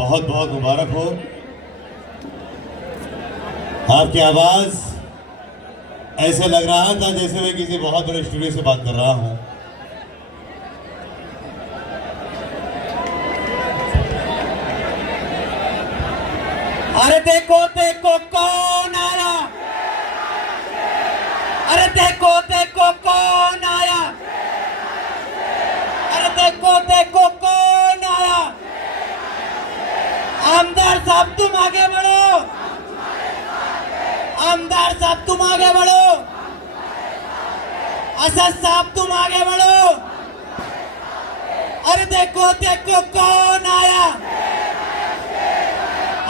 बहुत बहुत मुबारक हो। आपकी आवाज ऐसे लग रहा था जैसे मैं किसी बहुत बड़े स्टूडियो से बात कर रहा हूं। अरे देखो देखो कौन आया, अरे देखो देखो कौन आया, अरे देखो देखो कौन आया। आमदार साहब तुम आगे बढ़ो, आमदार साहब तुम आगे बढ़ो, असद साहब तुम आगे बढ़ो। अरे देखो देखो कौन आया,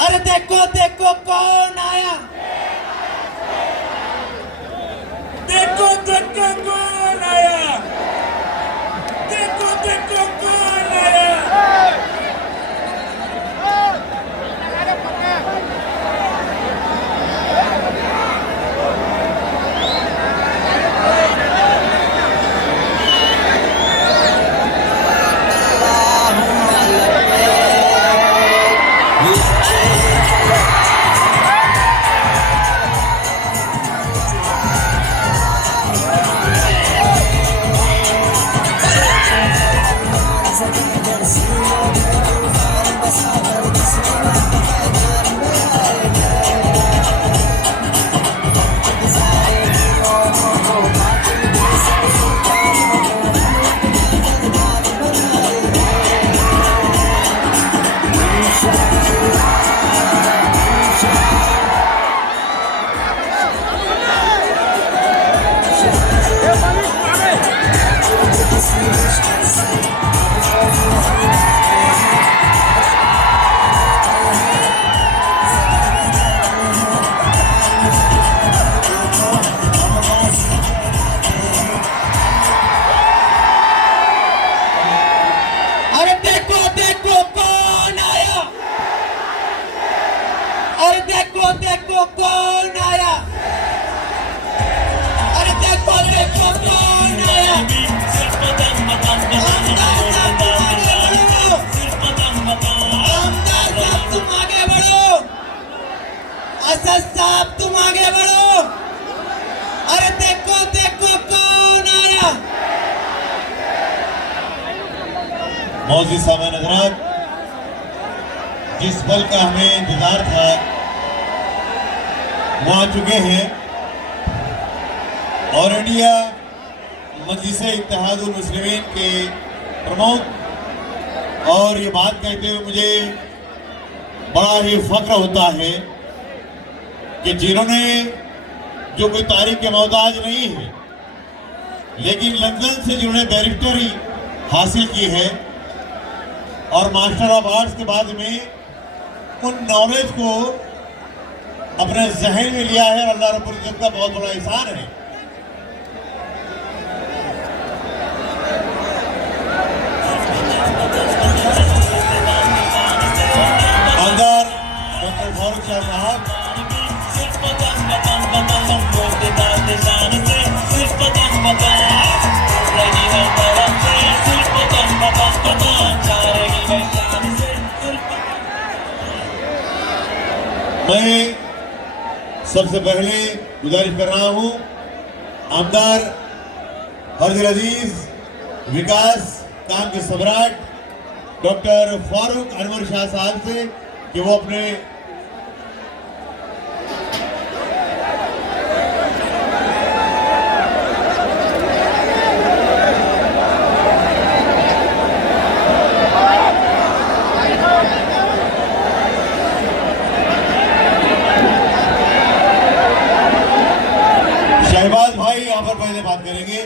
अरे देखो देखो कौन आया, देखो देखो कौन आया, देखो देखो कौन आया। अरे देखो देखो कौन आया, अरे देखो देखो कौन आया, अरे देखो देखो कौन आया। आमदार साहब तुम आगे बढ़ो, असद साहब तुम आगे बढ़ो। अरे देखो देखो कौन आया। मौजूद सामान हजरात, जिस पल का हमें इंतजार था वो आ चुके हैं। और इंडिया मजलिस इत्तेहादुल मुस्लिमीन के प्रमुख, और ये बात कहते हुए मुझे बड़ा ही फख्र होता है कि जिन्होंने जो कोई तारीख के मोहताज नहीं है लेकिन लंदन से जिन्होंने बैरिस्टरी हासिल की है और मास्टर ऑफ आर्ट्स के बाद में उन नॉलेज को अपने जहन में लिया है, और अल्लाह रब्बुल इज्जत का बहुत बड़ा एहसान है। आमदार डॉक्टर फारूक शाह साहब, मैं सबसे पहले गुजारिश कर रहा हूं आमदार हर्ज अजीज विकास काम के सम्राट डॉक्टर फारूक अनवर शाह साहब से कि वो अपने शहबाज भाई यहाँ पर पहले बात करेंगे।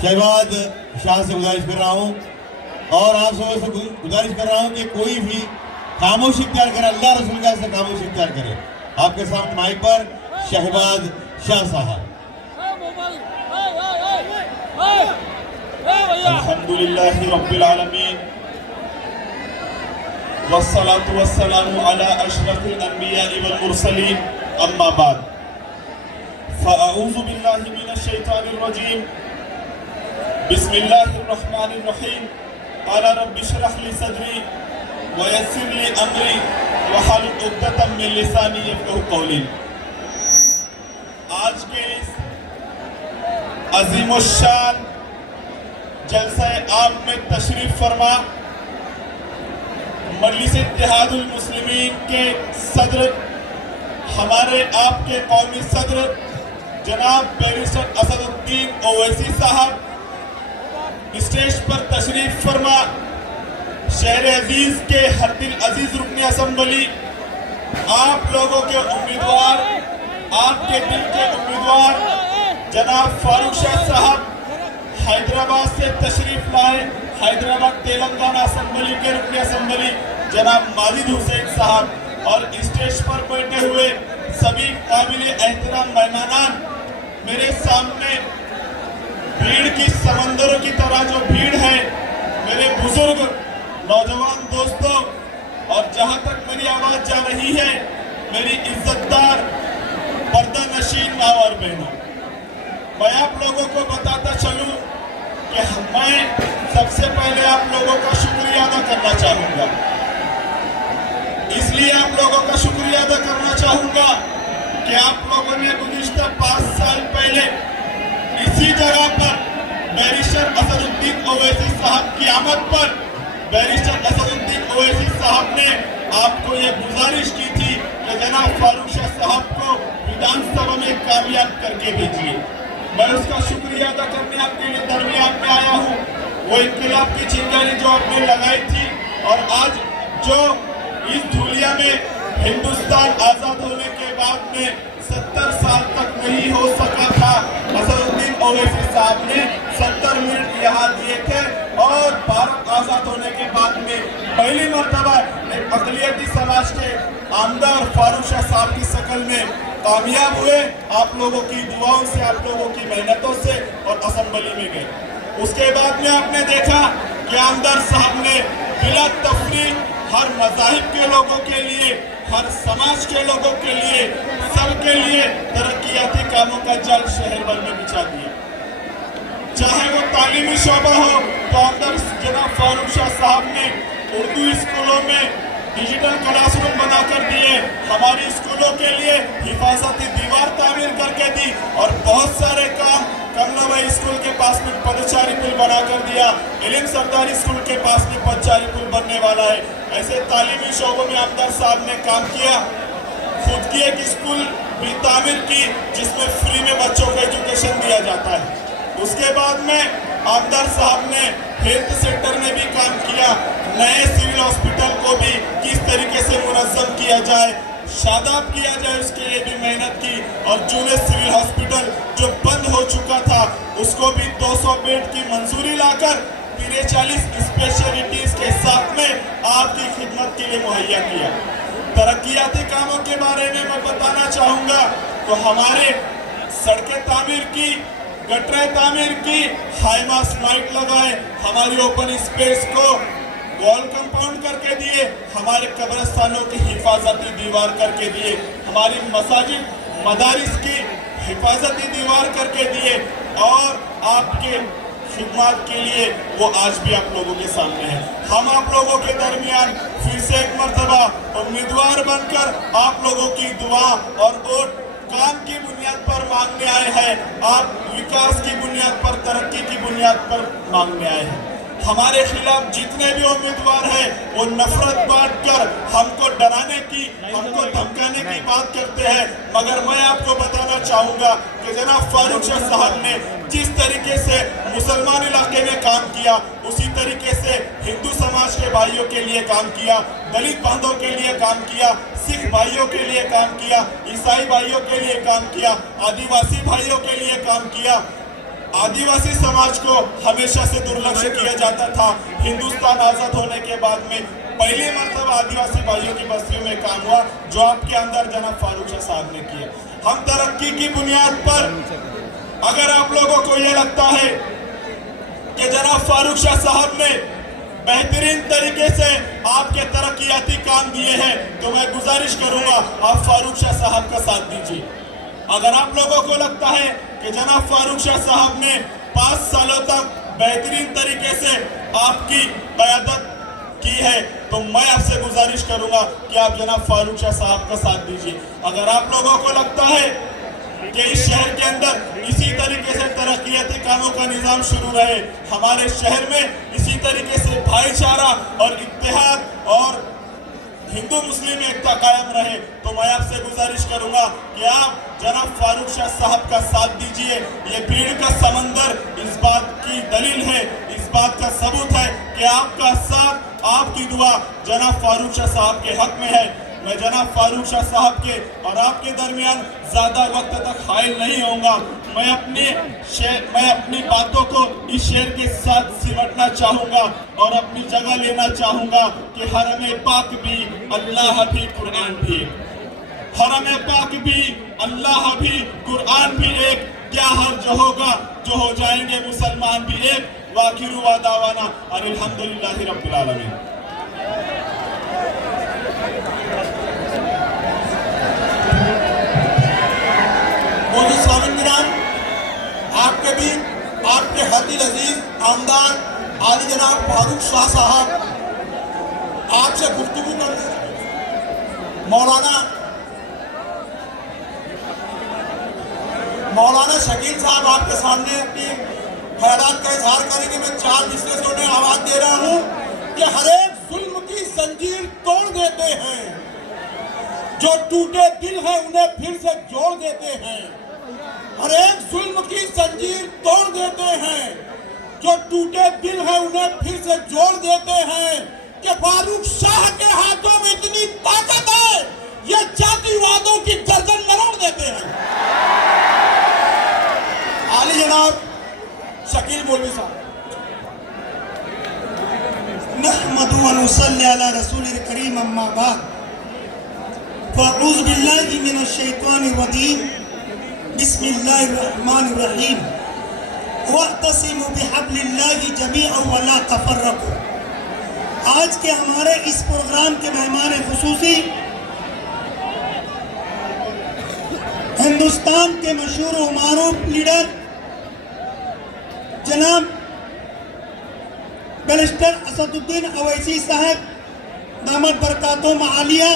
शहबाज शाह से गुजारिश कर रहा हूँ और आप सबों से गुजारिश कर रहा हूँ कि कोई भी खामोशी इख्तियार करे, अल्लाह रसूल का ऐसे खामोशी इख्तियार करे। आपके सामने माइक पर शहबाज शाह साहब। अल्हम्दुलिल्लाहि रब्बिल आलमीन वस्सलातु वस्सलामु अला अशरफिल अंबिया'i वल मुरसलीन, अम्मा बाद। फ़अऊज़ु बिल्लाहि मिनश शैतानिर रजीम, बिस्मिल्लाहिर रहमानिर रहीम। क़ाला रब्बि इश्रह ली सदरी व यस्सिर ली लि अमरी वहलुल उक़दतम मिन लिसानी यफ़क़हू क़ौली। आज के इस अज़ीमुश्शान जलसा आम में तशरीफ फरमा मजलिस इत्तेहादुल मुस्लिमीन के सदर, हमारे आपके कौमी सदर जनाब बैरिस्टर असदुद्दीन ओवैसी साहब, स्टेज पर तशरीफ फरमा शहर अजीज के हर दिल अजीज रुकनी असम्बली, आप लोगों के उम्मीदवार, आपके दिल के उम्मीदवार जनाब फारूक शाह साहब हैदराबाद से तशरीफ लाए। हैदराबाद तेलंगाना असम्बली के रुकनी असम्बली जनाब माजिद हुसैन साहब और स्टेज पर बैठे हुए सभी काबिल एहतराम मेहमानान, मेरे सामने भीड़ की समंदरों की तरह जो भीड़ है, मेरे बुजुर्ग नौजवान दोस्तों, और जहां तक मेरी आवाज जा रही है मेरी इज्जतदार पर्दा नशीन माँ और बहनों, मैं आप लोगों को बताता चलूं कि मैं सबसे पहले आप लोगों का शुक्रिया अदा करना चाहूंगा। इसलिए आप लोगों का शुक्रिया अदा करना चाहूंगा कि आप लोगों ने गुज़िश्ता 5 साल पहले इसी जगह पर बैरिस्टर असदुद्दीन ओवैसी साहब की आमद पर बैरिस्टर असदुद्दीन ओवैसी साहब ने आपको ये गुजारिश की थी कि जनाब फारूक शाह साहब को विधानसभा में कामयाब करके भेजिए। मैं उसका शुक्रिया अदा करने आपके लिए दरमियान में आया हूँ। वो इनकलाब की चिंगारी जो आपने लगाई थी और आज जो इस धूलिया में हिंदुस्तान आजाद होने के बाद में 70 साल तक नहीं हो सका था, असदुद्दीन ओवैसी साहब ने 70 मिनट यहाँ दिए थे और भारत आजाद होने के बाद में पहली मर्तबा एक अक़लियती समाज के आमदार फारूक शाह साहब की शक्ल में कामयाब हुए। आप लोगों की दुआओं से, आप लोगों की मेहनतों से और असम्बली में गए। उसके बाद में आपने देखा कि आमदार साहब ने बिला तफरीक हर मज़ाहिब के लोगों के लिए, हर समाज के लोगों के लिए, सबके लिए तरक्याती कामों का जाल शहर भर में बिछा दिया। चाहे वो तालीमी शोबा हो तो आमदार जनाब फारूक शाह साहब ने उर्दू स्कूलों में डिजिटल क्लासरूम बनाकर दिए, हमारी स्कूलों के लिए हिफाजती दीवार तामीर करके दी और बहुत सारे काम कमलाबाई स्कूल के पास में पदचारी पुल बनाकर दिया, इलिम सरदारी स्कूल के पास में पदचारी पुल बनने वाला है। ऐसे तालीमी शोबों में आमदार साहब ने काम किया। खुद की एक स्कूल भी तामीर की जिसमें फ्री में बच्चों को एजुकेशन दिया जाता है। उसके बाद में आमदार साहब ने हेल्थ सेंटर में भी काम किया, नए सिविल हॉस्पिटल को भी किस तरीके से मुनज़्ज़म किया जाए, शादाब किया जाए, उसके लिए भी मेहनत की और जूनियर सिविल हॉस्पिटल जो बंद हो चुका था उसको भी 200 बेड की मंजूरी लाकर 43 स्पेशलिटीज के साथ में आपकी खिदमत के लिए मुहैया किया। तरक्याती कामों के बारे में मैं बताना चाहूँगा तो हमारे सड़कें तामीर की, गटरें तामीर की, हाईमास लाइट लगाए, हमारी ओपन स्पेस को वॉल कंपाउंड करके दिए, हमारे कब्रिस्तानों की हिफाजती दीवार करके दिए, हमारी मसाजिद मदारिस की हिफाजती दीवार करके दिए और आपके खिदमत के लिए वो आज भी आप लोगों के सामने है। हम आप लोगों के दरमियान फिर से एक मर्तबा उम्मीदवार बनकर आप लोगों की दुआ और वोट काम की बुनियाद पर मांगने आए हैं, आप विकास की बुनियाद पर, तरक्की की बुनियाद पर मांगने आए हैं। हमारे खिलाफ जितने भी उम्मीदवार हैं वो नफरत बांटकर हमको डराने की, हमको धमकाने की बात करते हैं, मगर मैं आपको बताना चाहूँगा कि जनाब फारूक शाह साहब ने जिस तरीके से मुसलमान इलाके में काम किया उसी तरीके से हिंदू समाज के भाइयों के लिए काम किया, दलित बंधुओं के लिए काम किया, सिख भाइयों के लिए काम किया, ईसाई भाइयों के लिए काम किया, आदिवासी भाइयों के लिए काम किया। आदिवासी समाज को हमेशा से दुर्लक्ष्य किया जाता था। हिंदुस्तान आजाद होने के बाद में पहली मर्तबा आदिवासी भाइयों की बस्तियों में काम हुआ जो आपके अंदर जनाब फारूक शाह साहब ने किया। हम तरक्की की बुनियाद पर, अगर आप लोगों को यह लगता है कि जनाब फारूक शाह साहब ने बेहतरीन तरीके से आपके तरक्याती काम दिए हैं तो मैं गुजारिश करूंगा आप फारूक शाह साहब का साथ दीजिए। अगर आप लोगों को लगता है कि जनाब फारूक शाह साहब ने 5 सालों तक बेहतरीन तरीके से आपकी क़यादत की है तो मैं आपसे गुजारिश करूंगा कि आप जनाब फारूक शाह साहब का साथ दीजिए। अगर आप लोगों को लगता है कि इस शहर के अंदर इसी तरीके से तरक्याती कामों का निजाम शुरू रहे, हमारे शहर में इसी तरीके से भाईचारा और इत्तेहाद और हिंदू मुस्लिम एकता कायम रहे, तो मैं आपसे गुजारिश करूंगा कि आप जनाब फारूक शाह साहब का साथ दीजिए। ये भीड़ का समंदर इस बात की दलील है, इस बात का सबूत है कि आपका साथ, आपकी दुआ जनाब फारूक शाह साहब के हक में है। मैं जनाब फारूक शाह साहब के और आपके दरमियान ज्यादा वक्त तक हाइल नहीं होऊंगा। मैं अपनी बातों को इस शेर के साथ सिमटना चाहूंगा और अपनी जगह लेना चाहूंगा कि हरम पाक भी, अल्लाह भी, कुरान भी। हरम पाक भी, अल्लाह भी, कुरान भी एक, क्या हर्ज होगा जो हो जाएंगे मुसलमान भी एक। वाखिरु व दावाना अल्हम्दुलिल्लाहि रब्बिल आलमीन। मौजूद सामिन किराम, आपके भी आपके हदील अजीज आमदार आली जनाब फारूक शाह साहब आपसे गुफ्तगू करते। मौलाना शकील साहब आपके सामने अपनी ख्यालात का इजहार करेंगे। मैं 4 मिसरे से उन्हें आवाज दे रहा हूँ कि हर एक जुल्म की जंजीर तोड़ देते हैं, जो टूटे दिल है उन्हें फिर से जोड़ देते हैं। हर एक जुल्म की जंजीर तोड़ देते हैं, जो टूटे दिल है उन्हें फिर से जोड़ देते हैं। कि फारूक शाह के हाथों में इतनी ताकत है, ये जातिवादों की गर्दन मरोड़ देते हैं। आली जनाब शकील मौलवी साहब। नहमदु व नुसल्ली अला रसूलिल करीम अम्मा बाद फ़अऊज़ु बिल्लाहि मिनश शैतानिर रजीम बिस्मिल्लाहिर रहमानिर रहीम वअतसिमु बिहब्लिल्लाहि जमीअन व ला तफ़र्रक़ू। आज के हमारे इस प्रोग्राम के मेहमान खुसूसी हिंदुस्तान के मशहूर व मारूफ लीडर जनाब बैरिस्टर असदुद्दीन अवैसी साहब दामद बरकातुहुम आलिया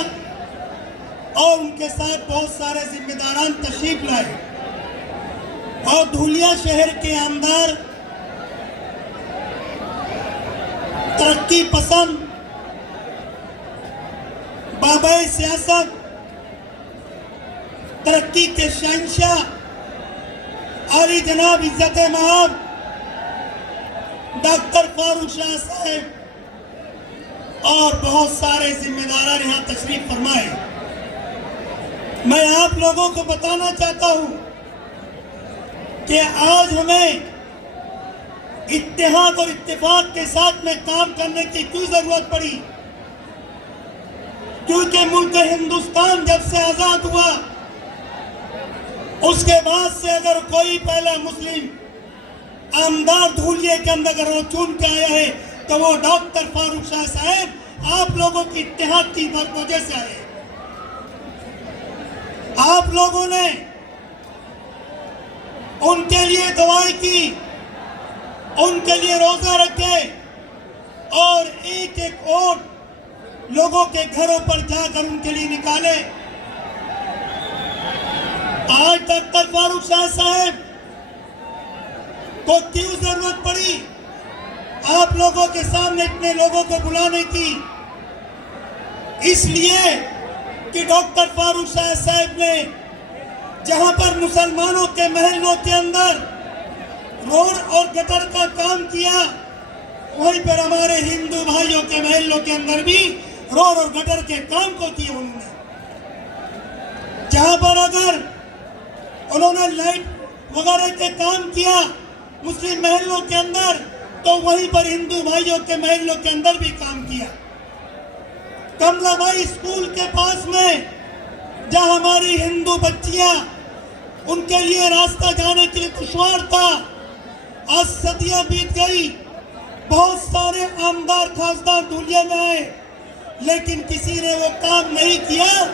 और उनके साथ बहुत सारे जिम्मेदारान तशरीफ लाए और धूलिया शहर के आमदार, तरक्की पसंद, बाबाए सियासत, तरक्की के शहंशाह आली जनाब इज्जत महब डॉक्टर फारूक शाह साहब और बहुत सारे जिम्मेदार यहाँ तशरीफ फरमाए। मैं आप लोगों को बताना चाहता हूँ कि आज हमें इत्तेहाद और इत्तेफाक के साथ में काम करने की क्यों जरूरत पड़ी। क्योंकि मुल्क हिंदुस्तान जब से आजाद हुआ उसके बाद से अगर कोई पहला मुस्लिम आमदार धूलिये के अंदर अगर वो चुन के आया है तो वो डॉक्टर फारूक शाह साहब आप लोगों की इत्तेहाद की वजह से आए। आप लोगों ने उनके लिए दुआएं की, उनके लिए रोजा रखे और एक एक वोट लोगों के घरों पर जाकर उनके लिए निकाले। आज डॉक्टर फारूक शाह साहब को क्यों जरूरत पड़ी आप लोगों के सामने इतने लोगों को बुलाने की? इसलिए कि डॉक्टर फारूक शाह साहब ने जहां पर मुसलमानों के महलों के अंदर रोड और गटर का काम किया, वहीं पर हमारे हिंदू भाइयों के महलों के अंदर भी रोड और गटर के काम को किया उन्होंने। जहां पर अगर उन्होंने लाइट वगैरह के काम किया मुस्लिम महलों के अंदर, तो वहीं पर हिंदू भाइयों के महलों के अंदर भी काम किया। कमलाबाई स्कूल के पास में जहां हमारी हिंदू बच्चियां, उनके लिए रास्ता जाने के लिए दुश्वार था, आज सदियां बीत गई, बहुत सारे आमदार खासदार धूलिया में आए, लेकिन किसी ने वो काम नहीं किया।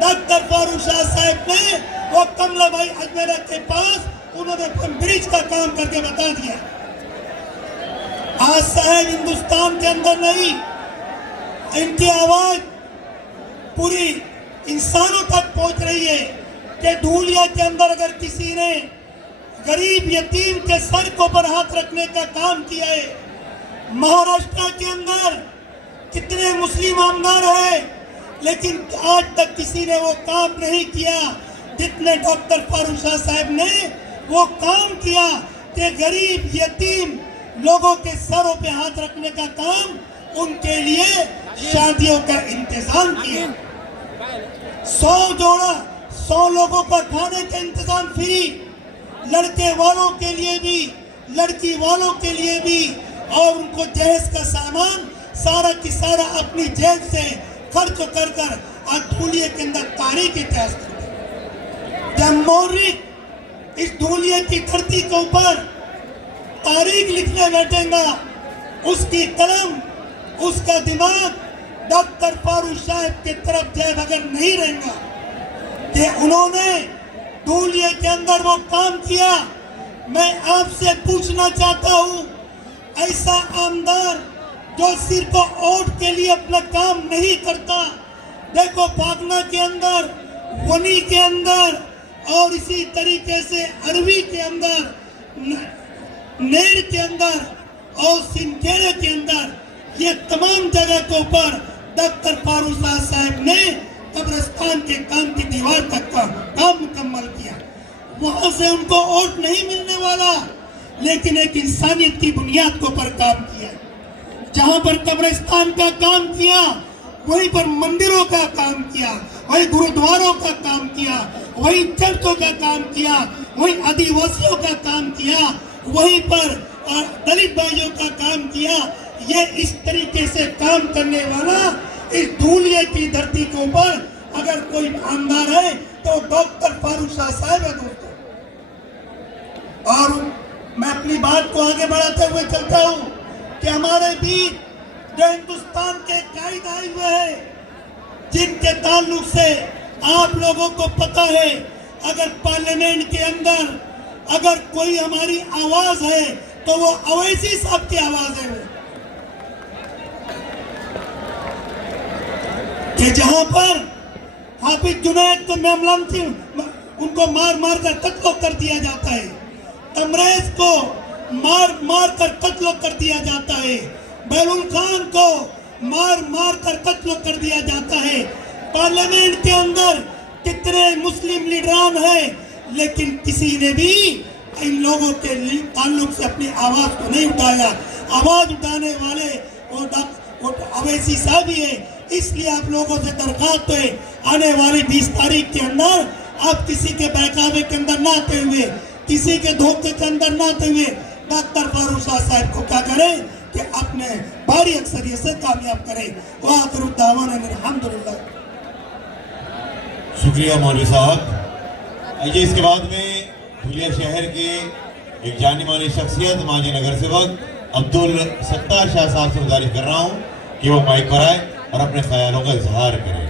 डॉक्टर फारूक शाह साहब ने वो कमलाबाई अजमेरा के पास उन्होंने ब्रिज का काम करके बता दिया। आज साहब हिंदुस्तान के अंदर नहीं, इनकी आवाज पूरी इंसानों तक पहुंच रही है कि धूलिया के अंदर अगर किसी ने गरीब यतीम के सर को पर हाथ रखने का काम किया है, महाराष्ट्र के अंदर कितने मुस्लिम आमदार हैं, लेकिन आज तक किसी ने वो काम नहीं किया जितने डॉक्टर फारूक शाह साहब ने वो काम किया कि गरीब यतीम लोगों के सरों पे हाथ रखने का काम, उनके लिए शादियों का इंतजाम किया। 100 लोगों का खाने का इंतजाम फ्री, लड़के वालों के लिए भी लड़की वालों के लिए भी, और उनको जहेज का सामान सारा की सारा अपनी जेब से खर्च कर कर आज धूलिया के अंदर तारीख इतिहास करते। जब मौर्य इस धूलिया की धरती के ऊपर तारीख लिखने बैठेगा, उसकी कलम उसका दिमाग डॉक्टर फारूक साहब की तरफ जैब अगर नहीं रहेगा कि उन्होंने धूलिया के अंदर वो काम किया। मैं आपसे पूछना चाहता हूं, ऐसा आमदार जो सिर्फ वोट के लिए अपना काम नहीं करता, देखो पाटना के अंदर, वनी के अंदर और इसी तरीके से अरवी के अंदर, नेर के अंदर और सिंकेरे के अंदर, ये तमाम जगह के ऊपर डॉक्टर फारूक शाह साहब ने कब्रिस्तान के काम की दीवार तक का काम मुकम्मल किया। वहां से उनको वोट नहीं मिलने वाला, लेकिन एक इंसानियत की बुनियाद के ऊपर काम किया। जहां पर कब्रिस्तान का काम किया, वहीं पर मंदिरों का काम किया, वहीं गुरुद्वारों का काम किया, वहीं चर्चों का काम किया, वहीं आदिवासियों का काम किया, वहीं पर दलित भाइयों का काम किया। ये इस तरीके से काम करने वाला इस धूलिया की धरती के ऊपर अगर कोई आमदार है तो डॉक्टर फारूक शाह साहब है दोस्तों। और मैं अपनी बात को आगे बढ़ाते हुए चलता हूं कि हमारे बीच जो हिंदुस्तान के कायद आए हुए हैं, जिनके ताल्लुक से आप लोगों को पता है, अगर पार्लियामेंट के अंदर अगर कोई हमारी आवाज है तो वो अवैसी साहब की आवाज है, कि जहां पर हाफिज जुनैद को मेमलान थी, उनको मार मार कर कत्ल कर दिया जाता है, तमरेज को मार मार कर कत्ल कर दिया जाता है, बैलुल खान को मार मार कर कत्ल कर दिया जाता है। पार्लियामेंट के अंदर कितने मुस्लिम लीडरान हैं, लेकिन किसी ने भी इन लोगों के ताल्लुक से अपनी आवाज को नहीं उठाया। आवाज उठाने वाले वो अवैसी साहब ही है। इसलिए आप लोगों से दरखास्त है, आने वाली 20 तारीख के अंदर आप किसी के बहकावे के अंदर ना आते हुए, किसी के धोखे के अंदर ना आते हुए डॉक्टर फारूक शाह साहब को क्या करें कि अपने भारी अक्सरियत से कामयाब करें। अल्हम्दुलिल्लाह। शुक्रिया मौलवी साहब। आइए इसके बाद में धूलिया शहर के एक जानी मानी शख्सियत माजी नगर सेवक अब्दुल सत्तार शाह साहब से गुजारिश कर रहा हूँ कि वो माइक पर आए और अपने ख्यालों का इजहार करें।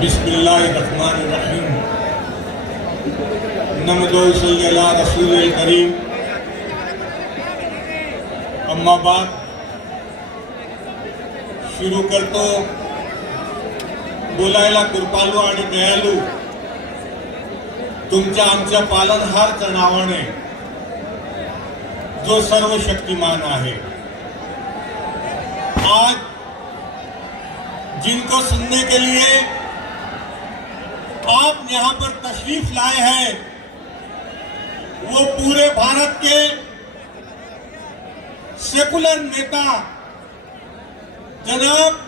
बिस्मिल्लाहिर्रहमानिर्रहीम। नमदो सल्लल्लाहु अला रसूलिल करीम। अम्मा बात शुरू करतो बोलायला कृपालू आणि दयालू तुमच्या आमच्या पालनहार नावाने जो सर्व शक्तिमान आहे। आज जिनको सुनने के लिए आप यहां पर तशरीफ लाए हैं, वो पूरे भारत के सेकुलर नेता जनाब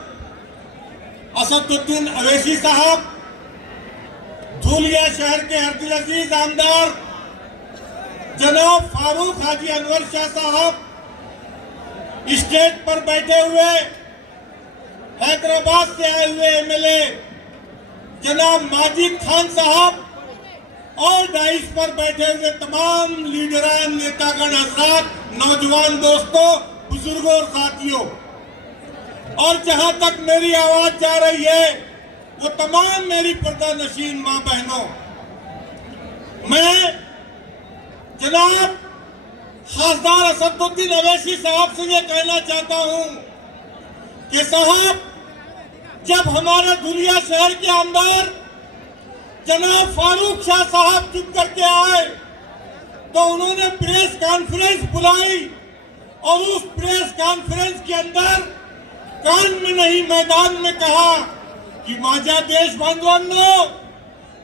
असदुद्दीन अवैसी साहब, धूलिया शहर के अब्दुल अजीज आमदार जनाब फारूक हाजी अनवर शाह साहब, स्टेज पर बैठे हुए हैदराबाद से आए हुए एमएलए जनाब माजिद खान साहब और डाइस पर बैठे हुए तमाम लीडरान नेतागण हजरात, नौजवान दोस्तों, बुजुर्गों और साथियों, और जहां तक मेरी आवाज जा रही है वो तमाम मेरी पर्दा नशीन मां बहनों, मैं जनाब खासदार असदुद्दीन अवैसी साहब से ये कहना चाहता हूं कि साहब, जब हमारे धुलिया शहर के अंदर जनाब फारूक शाह साहब चुप करके आए तो उन्होंने प्रेस कॉन्फ्रेंस बुलाई और उस प्रेस कॉन्फ्रेंस के अंदर कान में नहीं मैदान में कहा की माझ्या देश बांधवांनो,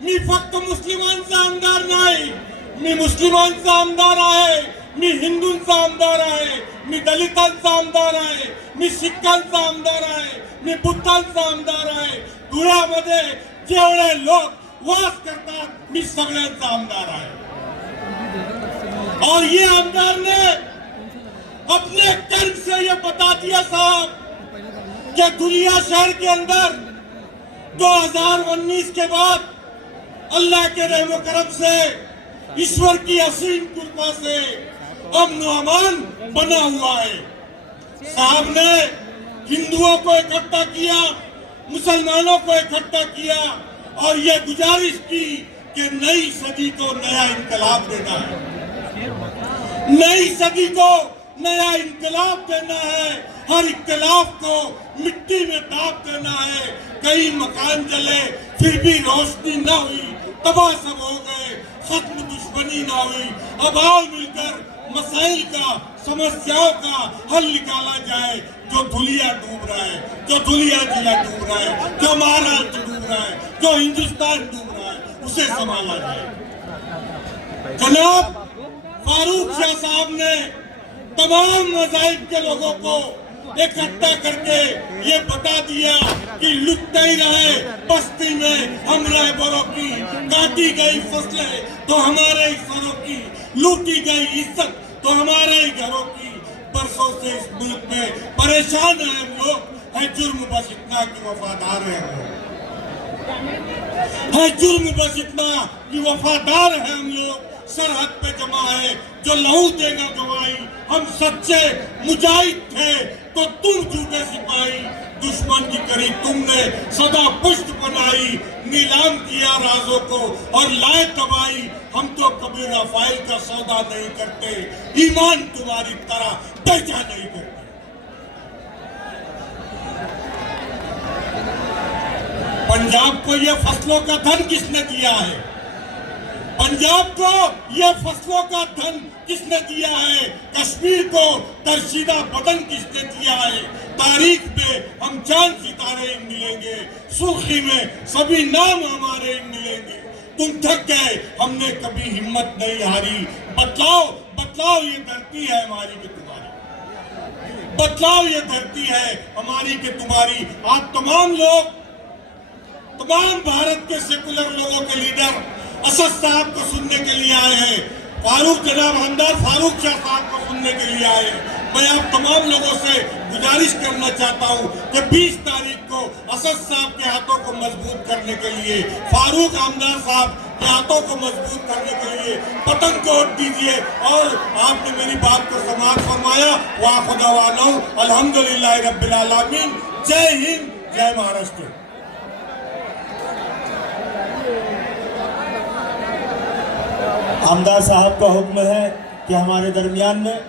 मी फक्त मुस्लिमांचा आमदार नाही, मी मुस्लिमांचा आमदार आहे, मी हिंदूंचा आमदार आहे, मी दलितांचा आमदार आहे, मी शिखांचा आमदार आहे, मी बुद्धांचा आमदार आहे, धुळ्यामध्ये जेवढे लोक वास करतात मी सगळ्यांचा आमदार आहे। और ये आमदार ने अपने कर्म से ये बता दिया साहब कि दुनिया शहर के अंदर 2019 के बाद अल्लाह के रहमो करम से, ईश्वर की असीम कृपा से अमन अमान बना हुआ है। साहब ने हिंदुओं को इकट्ठा किया, मुसलमानों को इकट्ठा किया और ये गुजारिश की कि नई सदी को नया इनकलाब देना है, नई सदी को नया इनकलाब देना है, हर इख्तिलाफ को मिट्टी में दाब देना है। कई मकान जले फिर भी रोशनी ना हुई, तबाह सब हो गए, खत्म दुश्मनी ना हुई। अब आओ मिलकर मसाइल का, समस्याओं का हल निकाला जाए। जो धुलिया डूब रहा है, जो धुलिया जिला डूब रहा है, जो महाराष्ट्र डूब रहा है, जो हिंदुस्तान डूब रहा है, उसे संभाला जाए। जनाब फारूक शाह साहब ने तमाम मज़ाहिब के लोगों को इकट्ठा करके ये बता दिया कि लुटते ही रहे बस्ती में हमरे बरों की, काटी गई फसलें तो हमारे ही सरों की, लूटी गई इज्जत तो हमारे ही घरों की। बरसों से इस मुल्क में परेशान है हम लोग, है जुर्म बस इतना कि वफादार है हम लोग, है जुर्म बस इतना कि वफादार है हम लोग। सरहद पे जमा है जो लहू देगा गवाही, हम सच्चे मुजाहिद थे तो तुम झूठे सिपाही। दुश्मन की करी तुमने सदा पुष्ट बनाई, नीलाम किया राजों को और लाए तबाही। हम तो कभी रफाइल का सौदा नहीं करते, ईमान तुम्हारी तरह बेचा नहीं करते। पंजाब को ये फसलों का धन किसने दिया है? पंजाब को ये फसलों का धन किसने दिया है? कश्मीर को तरशीदा बदन किसने दिया है? तारीख में हम चांद सितारे इन मिलेंगे, सुर्खी में सभी नाम हमारे इन मिलेंगे। तुम थक गए, हमने कभी हिम्मत नहीं हारी। बतलाओ बतलाओ ये धरती है हमारी कि तुम्हारी, बतलाओ ये धरती है हमारी कि तुम्हारी। आप तमाम लोग, तमाम भारत के सेकुलर लोगों के लीडर असद साहब को सुनने के लिए आए हैं, जनाब आमदार फारूक शाह साहब को सुनने के लिए आए हैं। मैं आप तमाम लोगों से गुजारिश करना चाहता हूं कि 20 तारीख को असद साहब के हाथों को मजबूत करने के लिए, फारूक आमदार साहब के हाथों को मजबूत करने के लिए पतंग को वोट दीजिए। और आपने मेरी बात को समाप्त फरमाया। वाह खुदा वालो, अल्हम्दुलिल्लाह रब्बिल आलमीन। जय हिंद, जय महाराष्ट्र। आमदार साहब का हुक्म है कि हमारे दरमियान में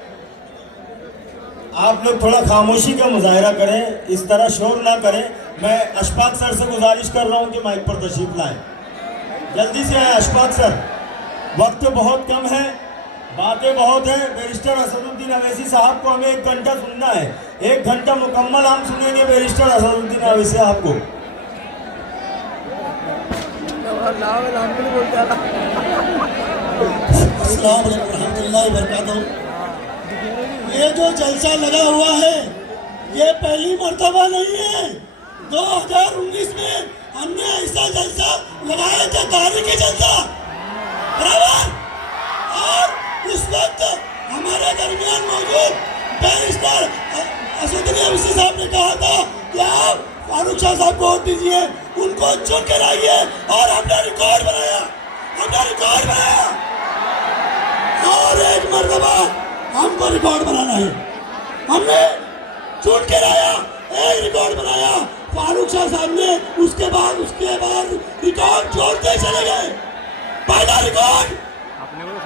आप लोग थोड़ा खामोशी का मुजाहरा करें, इस तरह शोर ना करें। मैं अशफाक सर से गुजारिश कर रहा हूं कि माइक पर तशरीफ लाएं। जल्दी से आए अशफाक सर, वक्त बहुत कम है, बातें बहुत है। बैरिस्टर असदुद्दीन अवैसी साहब को हमें 1 घंटा सुनना है, 1 घंटा मुकम्मल हम सुनेंगे बैरिस्टर असदुद्दीन अवैसी साहब को। ये जो जलसा लगा हुआ है ये पहली मर्तबा नहीं है। 2019 में हमने ऐसा जलसा लगाया था, तारीखी जलसा बराबर। और उस वक्त हमारे दरमियान मौजूद बैरिस्टर असदुद्दीन अवैसी साहब ने कहा था कि आप फारूक शाह साहब को वोट दीजिए, उनको चुन कर आइए। और हमने रिकॉर्ड बनाया, हमने रिकॉर्ड बनाया और एक मर्तबा हमको रिकॉर्ड बनाना है। हमने छूट के लाया, एक रिकॉर्ड बनाया फारूक शाह साहब ने, उसके बाद रिकॉर्ड जोड़ते चले गए। पहला रिकॉर्ड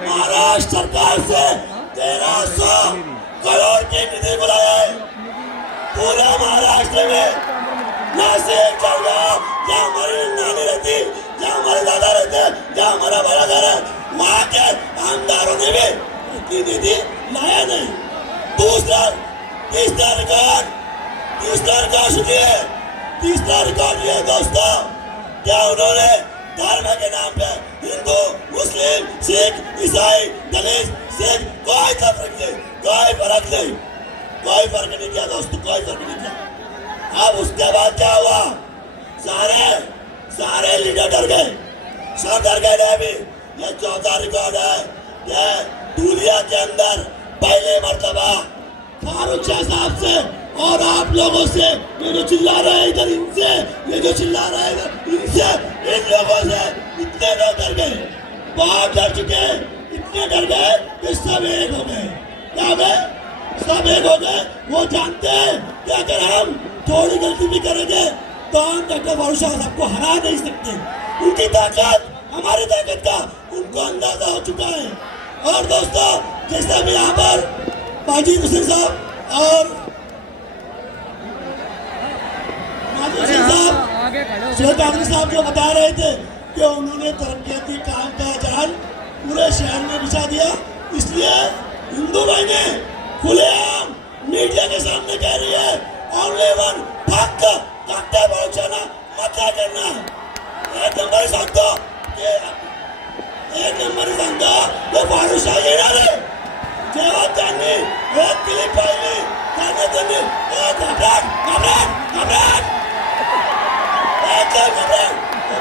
महाराष्ट्र सरकार से 1300 करोड़ की निधि बुलाए पूरे महाराष्ट्र में। नासिक जलगांव जहाँ हमारी नानी रहती, जहाँ हमारे दादा रहते, जहाँ हमारा बड़ा घर है, वहाँ के आमदारों ने भी इतनी निधि लाया नहीं। तीसरा रिकॉर्ड सुनिए, तीसरा रिकॉर्ड ये दोस्तों, क्या उन्होंने धर्म के नाम पे हिंदू, मुस्लिम, सिख, ईसाई, दलित, सिख कोई फर्क नहीं किया दोस्तों, कोई फर्क नहीं किया। अब उसके बाद क्या हुआ, सारे लीडर डर गए, सब डर गए ना। अभी ये चौथा रिकॉर्ड है कि दुनिया के अंदर पहली मर्तबा फारूक शाह साहब से और आप लोगों से, ये जो चिल्ला रहे हैं इधर इनसे, ये जो चिल्ला रहे हैं इनसे, इन लोगों से इतने लोग डर गए, बहुत डर चुके हैं, इतने डर गए कि सब एक हो गए। क्या हो गए? सब एक हो गए। वो जानते हैं कि अगर हम थोड़ी गलती भी करेंगे तो हम डॉक्टर फारूक शाह साहब को हरा नहीं सकते। उनकी ताकत हमारी ताकत का उनको अंदाजा हो चुका है। और दोस्तों, जैसे भी यहाँ पर माजिद हुसैन साहब और शेख आदमी साहब जो बता रहे थे कि उन्होंने तरक्याती काम का जाल पूरे शहर में बिछा दिया, इसलिए हिंदू बहने खुलेआम मीडिया के सामने कह रही है, ओनली वन फक डॉक्टर पहुंचाना मत करना। एक नंबर सांगतो तो फारूक शाह येणार आहे। जेव्हा त्यांनी एक क्लिप पाहिली त्यांनी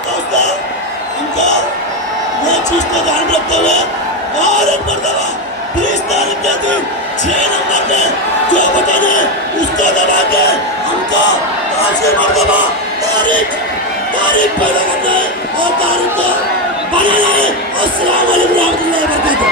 दोस्तों, उनको ये चीज को ध्यान रखते हुए और एक मर्तबा 20 तारीख के दिन 6 नंबर पे जो बटन है उसको दबा के हमको 5 मर्तबा तारीख पैदा करना है और तारीख को बनाना है। अस्सलाम वालेकुम रहमतुल्लाहि व बरकातहू।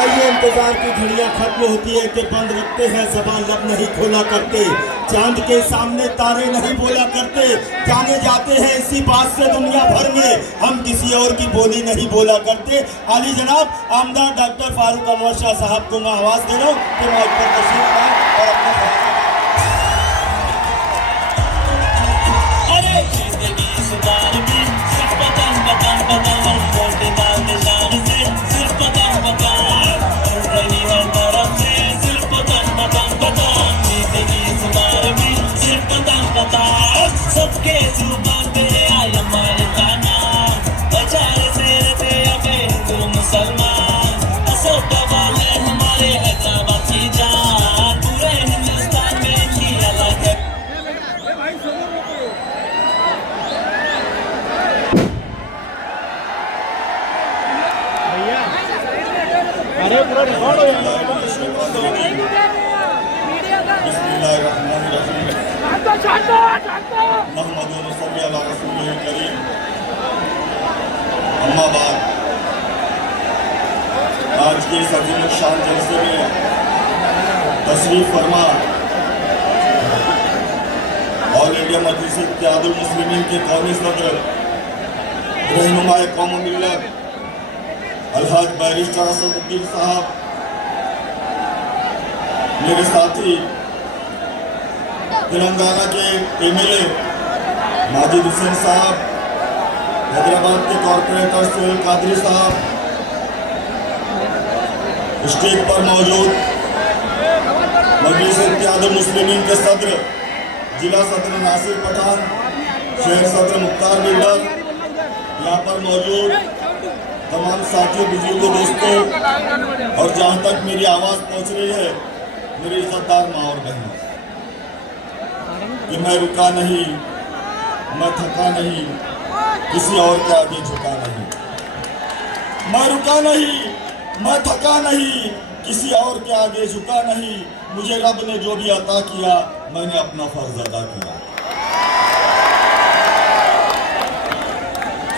आइए, इंतजार की घड़ियां खत्म होती है कि बंद रखते हैं जबान, लब नहीं खोला करते, चांद के सामने तारे नहीं बोला करते, जाने जाते हैं इसी बात से दुनिया भर में, हम किसी और की बोली नहीं बोला करते। आली जनाब आमदार डॉक्टर फारूक अनवर शाह साहब को मैं आवाज दे रहा हूँ कि माइक पर तशरीफ लाएं और अपना सबके जुबान पे आया हमारे ताना, बेचारे से रहते अबे हिंदू मुसलमान, असद वाले हमारे हैदराबाद की जान, पूरे हिंदुस्तान में इनकी अलग है। अरे पूरा रिकॉर्ड हो जाएगा। आज के इस अजीम शान जलसे में तशरीफ फरमा ऑल इंडिया मजलिस इत्तेहादुल मुस्लिमीन के कौमी सदर रहनुमाए कौम मिल्लत अलहाज बैरिस्टर असदुद्दीन साहब, मेरे साथी तेलंगाना के एमएलए माजिद हुसैन साहब, हैदराबाद के कॉरपोरेटर सोहेल कादरी साहब, स्टेज पर मौजूद मजलिस इत्तेहादुल मुस्लिमीन के सदर, जिला सदर नासिर पठान, शहर सदर मुख्तार बिल्डर, यहाँ पर मौजूद तमाम साथियों, बुजुर्गों, दोस्तों और जहाँ तक मेरी आवाज़ पहुँच रही है मेरी इज्जतदार माँ और बहनों, कि मैं रुका नहीं, मैं थका नहीं, किसी और के आगे झुका नहीं। मैं रुका नहीं, मैं थका नहीं, किसी और के आगे झुका नहीं। मुझे रब ने जो भी अता किया मैंने अपना फर्ज अदा किया।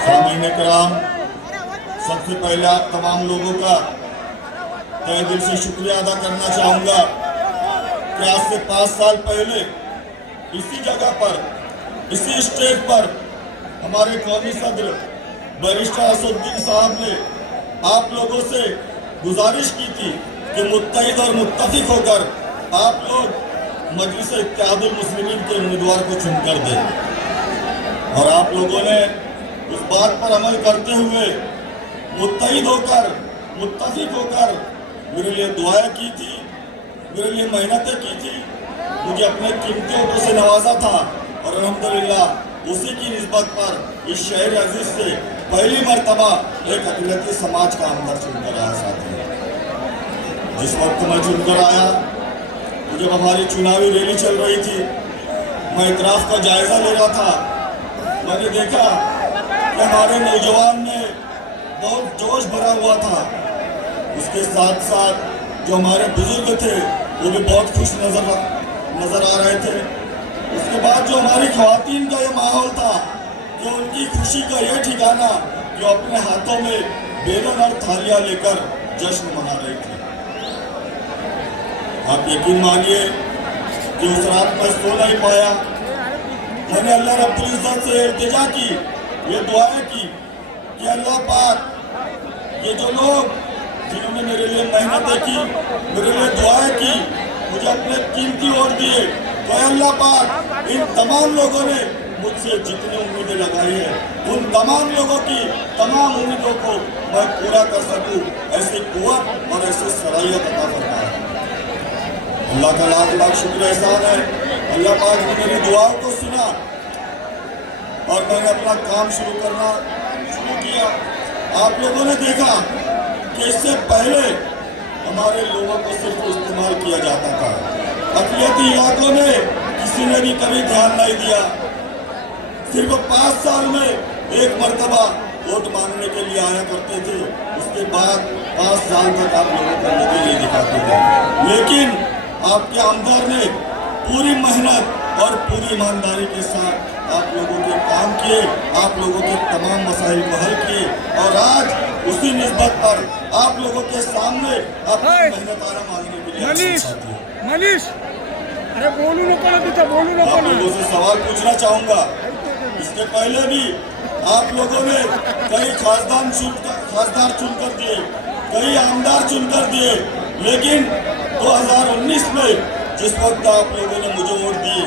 सामीन कराम, सबसे पहले आप तमाम लोगों का तहे दिल से शुक्रिया अदा करना चाहूंगा कि आज से 5 साल पहले इसी जगह पर, इसी स्टेज पर हमारे कौमी सदर बैरिस्टर असदुद्दीन साहब ने आप लोगों से गुजारिश की थी कि मुत्तहिद और मुत्तफिक होकर आप लोग मजलिस इत्तेहादुल मुस्लिमीन के उम्मीदवार को चुनकर दें। और आप लोगों ने उस बात पर अमल करते हुए मुत्तहिद होकर, मुत्तफिक होकर मेरे लिए दुआएं की थी, मेरे लिए मेहनतें की थी, मुझे अपने कीमती वोटों से नवाजा था। और अल्हम्दुलिल्लाह उसी की निस्बत पर इस शहर अजीज से पहली मर्तबा एक अक़लियती समाज का हमदर्द चुनकर आया। साथी, जिस वक्त मैं चुनकर आया तो जब हमारी चुनावी रैली चल रही थी, मैं इतराफ़ का जायजा ले रहा था, मैंने देखा कि हमारे नौजवान में बहुत जोश भरा हुआ था। उसके साथ साथ जो हमारे बुजुर्ग थे वो भी बहुत खुश नजर आ रहे थे। उसके बाद जो हमारी ख्वातीन का ये माहौल था कि उनकी खुशी का ये ठिकाना जो अपने हाथों में बेलन और थालियां लेकर जश्न मना रही थी। आप यकीन मानिए कि उस रात में सो नहीं पाया। मैंने अल्लाह रब्बुल इज्जत से इल्तिजा की, ये दुआएं की कि अल्लाह पाक ये जो लोग जिन्होंने मेरे लिए मेहनतें की, मेरे लिए दुआएं की, मुझे अपने कीमती वोट दिए, तो अल्लाह पाक इन तमाम लोगों ने मुझसे जितनी उम्मीदें लगाई है उन तमाम लोगों की तमाम उम्मीदों को मैं पूरा कर सकूं, ऐसी कुव्वत और ऐसी सलाहियत अता फरमाए। अल्लाह का लाख लाख शुक्र एहसान है। अल्लाह पाक ने मेरी दुआओं को सुना और मैंने अपना काम शुरू किया। आप लोगों ने देखा कि इससे पहले हमारे लोगों को सिर्फ इस्तेमाल किया जाता था। अक़लियती इलाकों में किसी ने भी कभी ध्यान नहीं दिया। सिर्फ 5 साल में एक मर्तबा वोट मांगने के लिए आया करते थे, उसके बाद 5 साल तक आप लोगों को नजर नहीं दिखाते थे। लेकिन आपके आमदार ने पूरी मेहनत और पूरी ईमानदारी के साथ आप लोगों के काम किए, आप लोगों के तमाम मसाइल को हल किए और आज उसी निस्बत पर आप लोगों के सामने अपनी मेहनताना मांगने के लिए मनीष, अरे बोलू नको ना तिथं, बोलू नको आप ना। लोगों से सवाल पूछना चाहूंगा। इसके पहले भी आप लोगों ने कई खासदार चुनकर दिए, कई आमदार चुनकर दिए, लेकिन 2019 में जिस वक्त आप लोगों ने मुझे वोट दिए,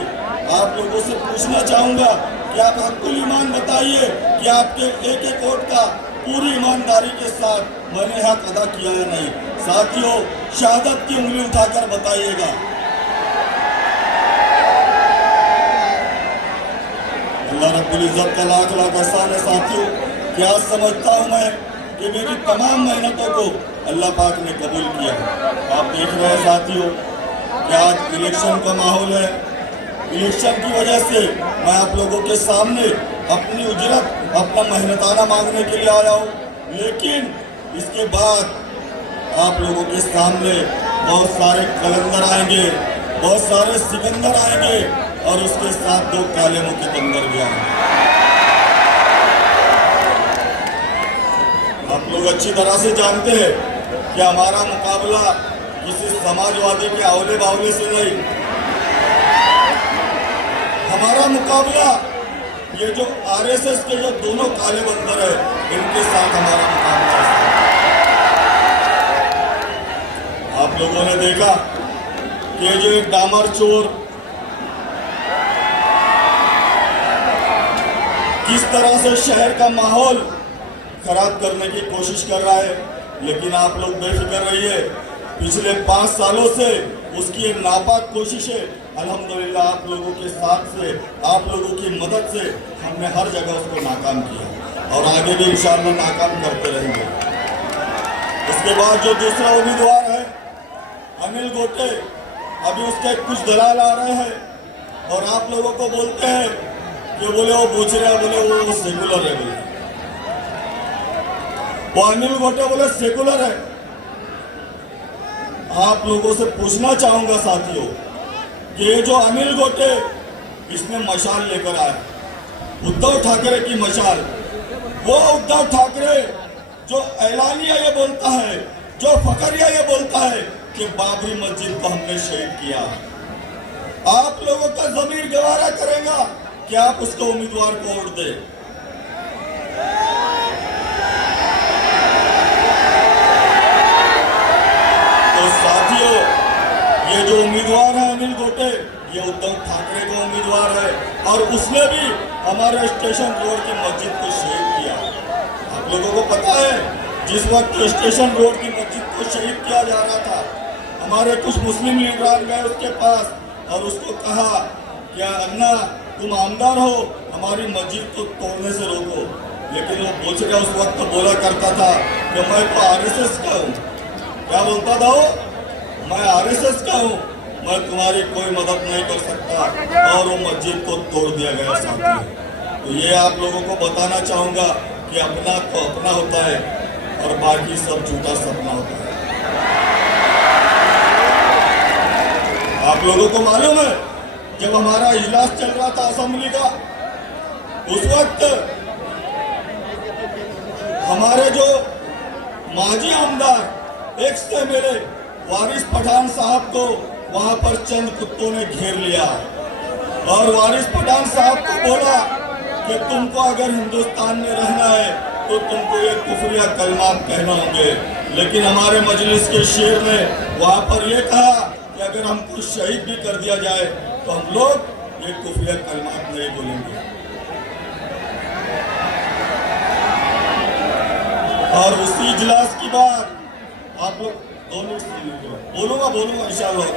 आप लोगों से पूछना चाहूंगा कि आप हक़ुल ईमान बताइए कि आपके एक एक वोट का पूरी ईमानदारी के साथ मैंने हक अदा किया या नहीं। साथियों, शहादत की उंगली उठाकर बताइएगा। अल्लाह रब्बुल इज्जत का लाख लाख एहसान है। साथियों, क्या समझता हूँ मैं कि मेरी तमाम मेहनतों को अल्लाह पाक ने कबूल किया। आप देख रहे हैं साथियों कि आज इलेक्शन का माहौल है। इलेक्शन की वजह से मैं आप लोगों के सामने अपनी उजरत, अपना मेहनताना मांगने के लिए आया हूँ, लेकिन इसके बाद आप लोगों के सामने बहुत सारे कलंदर आएंगे, बहुत सारे सिकंदर आएंगे और उसके साथ 2 काले मुंह के बंदर भी आएंगे। आप लोग अच्छी तरह से जानते हैं कि हमारा मुकाबला किसी समाजवादी के आवले बावले से नहीं, हमारा मुकाबला ये जो आरएसएस के जो दोनों काले बंदर है इनके साथ हमारा मुकाबला है। आप लोगों ने देखा कि जो एक डामर चोर किस तरह से शहर का माहौल खराब करने की कोशिश कर रहा है, लेकिन आप लोग बेफिक्र रहिए। पिछले 5 सालों से उसकी एक नापाक कोशिशें अल्हम्दुलिल्लाह आप लोगों के साथ से, आप लोगों की मदद से हमने हर जगह उसको नाकाम किया और आगे भी इंशाअल्लाह नाकाम करते रहेंगे। उसके बाद जो दूसरा उम्मीदवार है अनिल गोटे, अभी उसके कुछ दलाल आ रहे हैं और आप लोगों को बोलते हैं कि बोले वो पूछ रहे हैं, बोले वो सेकुलर है, बोले वो अनिल गोटे बोले सेकुलर है। आप लोगों से पूछना चाहूंगा साथियों कि ये जो अनिल गोटे इसने मशाल लेकर आया, उद्धव ठाकरे की मशाल, वो उद्धव ठाकरे जो ऐलानिया ये बोलता है जो फकरिया ये बोलता है कि बाबरी मस्जिद को हमने शहीद किया, आप लोगों का जमीर गवारा करेगा कि आप उसको उम्मीदवार को वोट दे? तो साथियों, ये जो उम्मीदवार है अनिल गोटे, ये उद्धव ठाकरे का उम्मीदवार है और उसने भी हमारे स्टेशन रोड की मस्जिद को शहीद किया। आप लोगों को पता है, जिस वक्त स्टेशन रोड की मस्जिद को शहीद किया जा रहा था, हमारे कुछ मुस्लिम लीडरान गए उसके पास और उसको कहा कि अन्ना तुम आमदार हो, हमारी मस्जिद को तोड़ने से रोको। लेकिन वो बोचरा उस वक्त तो बोला करता था कि मैं तो आरएसएस का हूँ। क्या बोलता था वो? मैं आरएसएस का हूँ, मैं तुम्हारी कोई मदद नहीं कर सकता, और वो मस्जिद को तोड़ दिया गया साथियों। तो ये आप लोगों को बताना चाहूँगा कि अपना तो अपना होता है और बाकी सब झूठा सपना होता है। आप लोगों को मालूम है, जब हमारा इजलास चल रहा था असेंबली का, उस वक्त हमारे जो माजी आमदार एक्स MLA वारिस पठान साहब को वहां पर चंद कुत्तों ने घेर लिया और वारिस पठान साहब को बोला कि तुमको अगर हिंदुस्तान में रहना है तो तुमको ये कुफरिया कलमात कहना होंगे। लेकिन हमारे मजलिस के शेर ने वहां पर ये कहा कि अगर हमको शहीद भी कर दिया जाए तो हम लोग ये कुफरिया कलमात नहीं बोलेंगे। और उसी इजलास की बात आप लोग 2 मिनट सुन लीजिए, बोलूंगा इंशाअल्लाह।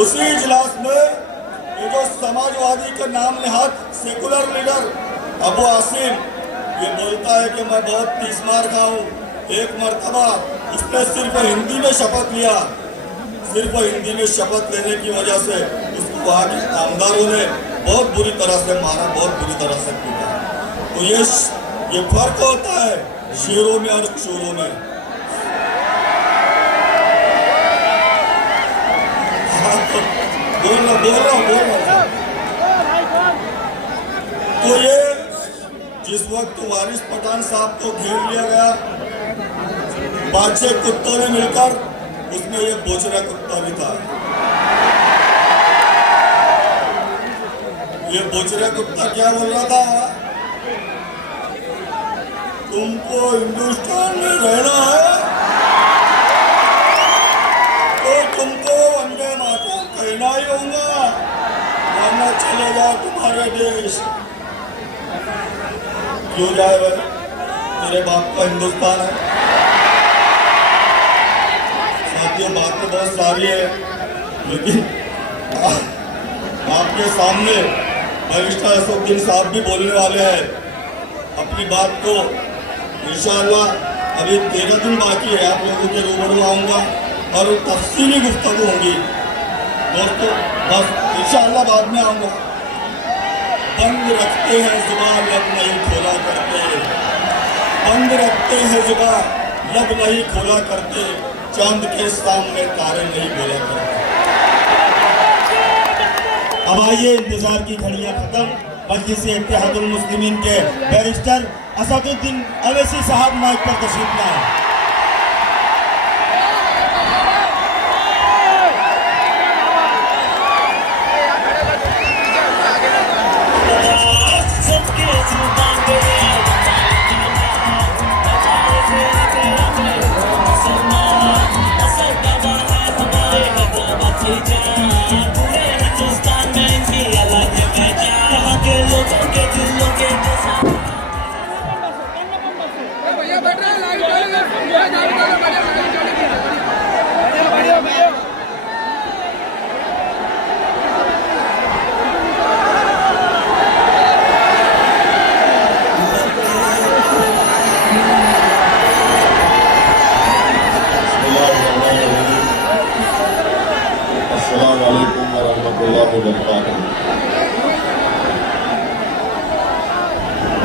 उसी इजलास में ये जो समाजवादी का नाम नेहाद सेकुलर लीडर अबू आसिम ये बोलता है कि मैं बहुत 30 मार खा हूँ। एक मरतबा उसने सिर्फ हिंदी में शपथ लिया, सिर्फ हिंदी में शपथ लेने की वजह से उसको वहाँ के आमदारों ने बहुत बुरी तरह से मारा, बहुत बुरी तरह से पीटा। तो ये फर्क होता है शेरों में और चोरों में। बोल रहा। तो ये जिस वक्त वारिस पठान साहब को घेर लिया गया 5-6 कुत्तों ने मिलकर, उसमें ये बोचरा कुत्ता भी था। ये बोचरा कुत्ता क्या बोल रहा था? तुमको हिंदुस्तान में रहना है तो तुमको वंदे मातरम कहना ही होगा, वरना चलेगा तुम्हारे देश। क्यों जाए भाई, तेरे बाप का हिंदुस्तान है। साथियों, बात तो बहुत सारी है, लेकिन आपके सामने बैरिस्टर असदुद्दीन साहब भी बोलने वाले हैं अपनी बात को। इंशाअल्लाह अभी 13 दिन बाकी है, आप लोगों के रूबरू आऊँगा और तफसीली गुफ्तगू होंगी दोस्तों। बस इंशाअल्लाह बाद में आऊँगा। बंद रखते हैं जुबान, लब नहीं खोला करते। बंद रखते हैं जुबान, लब नहीं खोला करते। चांद के सामने तारे नहीं बोला करते। अब आइए, इंतजार की घड़ियां खत्म। मजलिस इत्तेहादुल मुस्लिमीन के बैरिस्टर असदुद्दीन अवैसी साहब माइक पर तशरीफ लाए।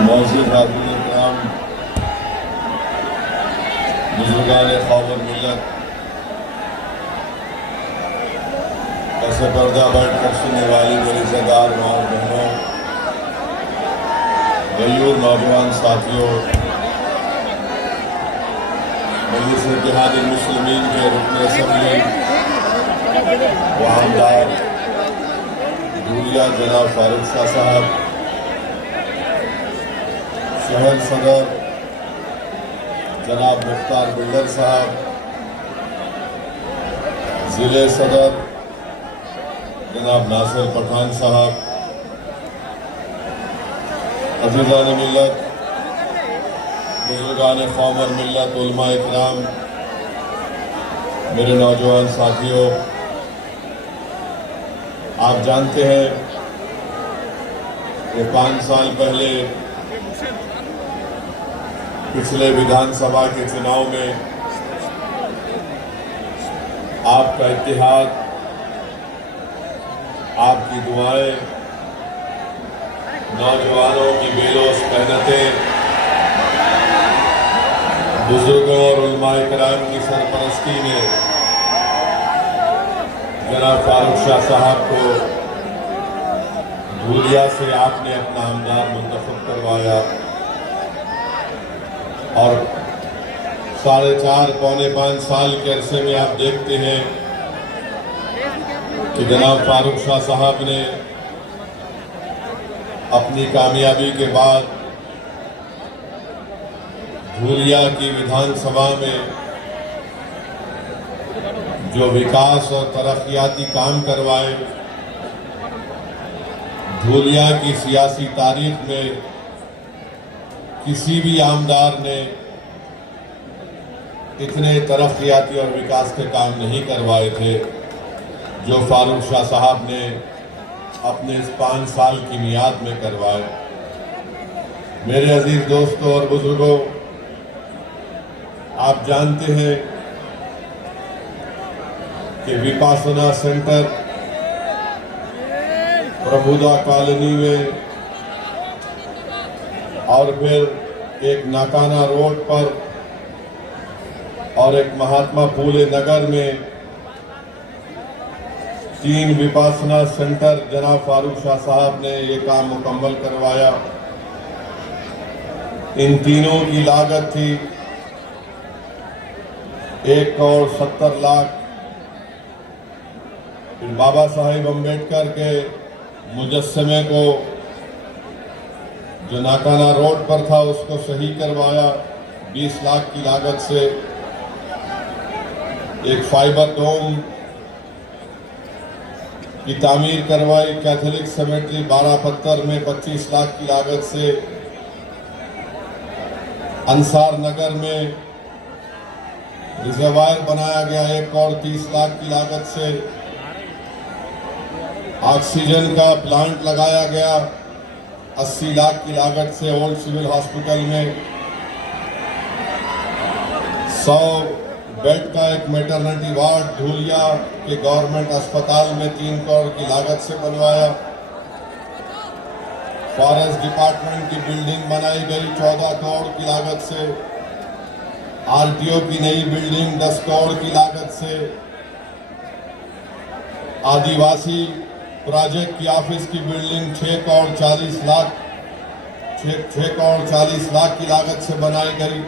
मौजूद हाज़िर-ए-किराम, बुजुर्गान ख़ौम मिल्लत, ऐसे पर्दा बैठ कर सुनने वाली मेरे इज़्ज़तदार माँ बहनों, गयूर नौजवान साथियों, मजलिस इत्तेहाद मुस्लिमीन के रुकन असम्बली व आमदार धूलिया जनाब फारूक शाह साहब, शहर सदर जनाब मुख्तार बिल्डर साहब, जिले सदर जनाब नासिर पठान साहब, अज़ीज़ान मिल्लत, बुजुर्गान कौम और मिल्लत, उलमा इकराम, मेरे नौजवान साथियों, आप जानते हैं कि 5 साल पहले पिछले विधानसभा के चुनाव में आपका इत्तेहाद, आपकी दुआएं, नौजवानों की बेलोस मेहनतें, बुजुर्गों और उलमाए कराम की सरपरस्ती में जनाब फारूक शाह साहब को धूलिया से आपने अपना आमदार मुंतखब करवाया और 4.5 पौने 5 साल के अरसे में आप देखते हैं कि जनाब फारूक शाह साहब ने अपनी कामयाबी के बाद धूलिया की विधानसभा में जो विकास और तरक्याती काम करवाए, धूलिया की सियासी तारीख में किसी भी आमदार ने इतने तरक्याती और विकास के काम नहीं करवाए थे जो फारूक शाह साहब ने अपने इस 5 साल की मियाद में करवाए। मेरे अजीज दोस्तों और बुजुर्गों, आप जानते हैं कि विपासना सेंटर प्रभुदा कॉलोनी में और फिर एक नाकाना रोड पर और एक महात्मा फूले नगर में 3 विपासना सेंटर जनाब फारूक शाह साहब ने ये काम मुकम्मल करवाया। इन तीनों की लागत थी 1,70,00,000। बाबा साहेब अम्बेडकर के मुजस्समे को जो नाकाना रोड पर था उसको सही करवाया 20 लाख की लागत से। एक फाइबर डोम की तामीर करवाई कैथोलिक सेमेट्री 12 पत्थर में 25 लाख की लागत से। अंसार नगर में रिजर्वायर बनाया गया 1,30,00,000 की लागत से। ऑक्सीजन का प्लांट लगाया गया 80 लाख की लागत से ओल्ड सिविल हॉस्पिटल में। 100 बेड का एक मैटरनिटी वार्ड धूलिया के गवर्नमेंट अस्पताल में 3 करोड़ की लागत से बनवाया। फॉरेस्ट डिपार्टमेंट की बिल्डिंग बनाई गई 14 करोड़ की लागत से। आरटीओ की नई बिल्डिंग 10 करोड़ की लागत से। आदिवासी प्रोजेक्ट की ऑफिस की बिल्डिंग 6 करोड़ 40 लाख की लागत से बनाई गई।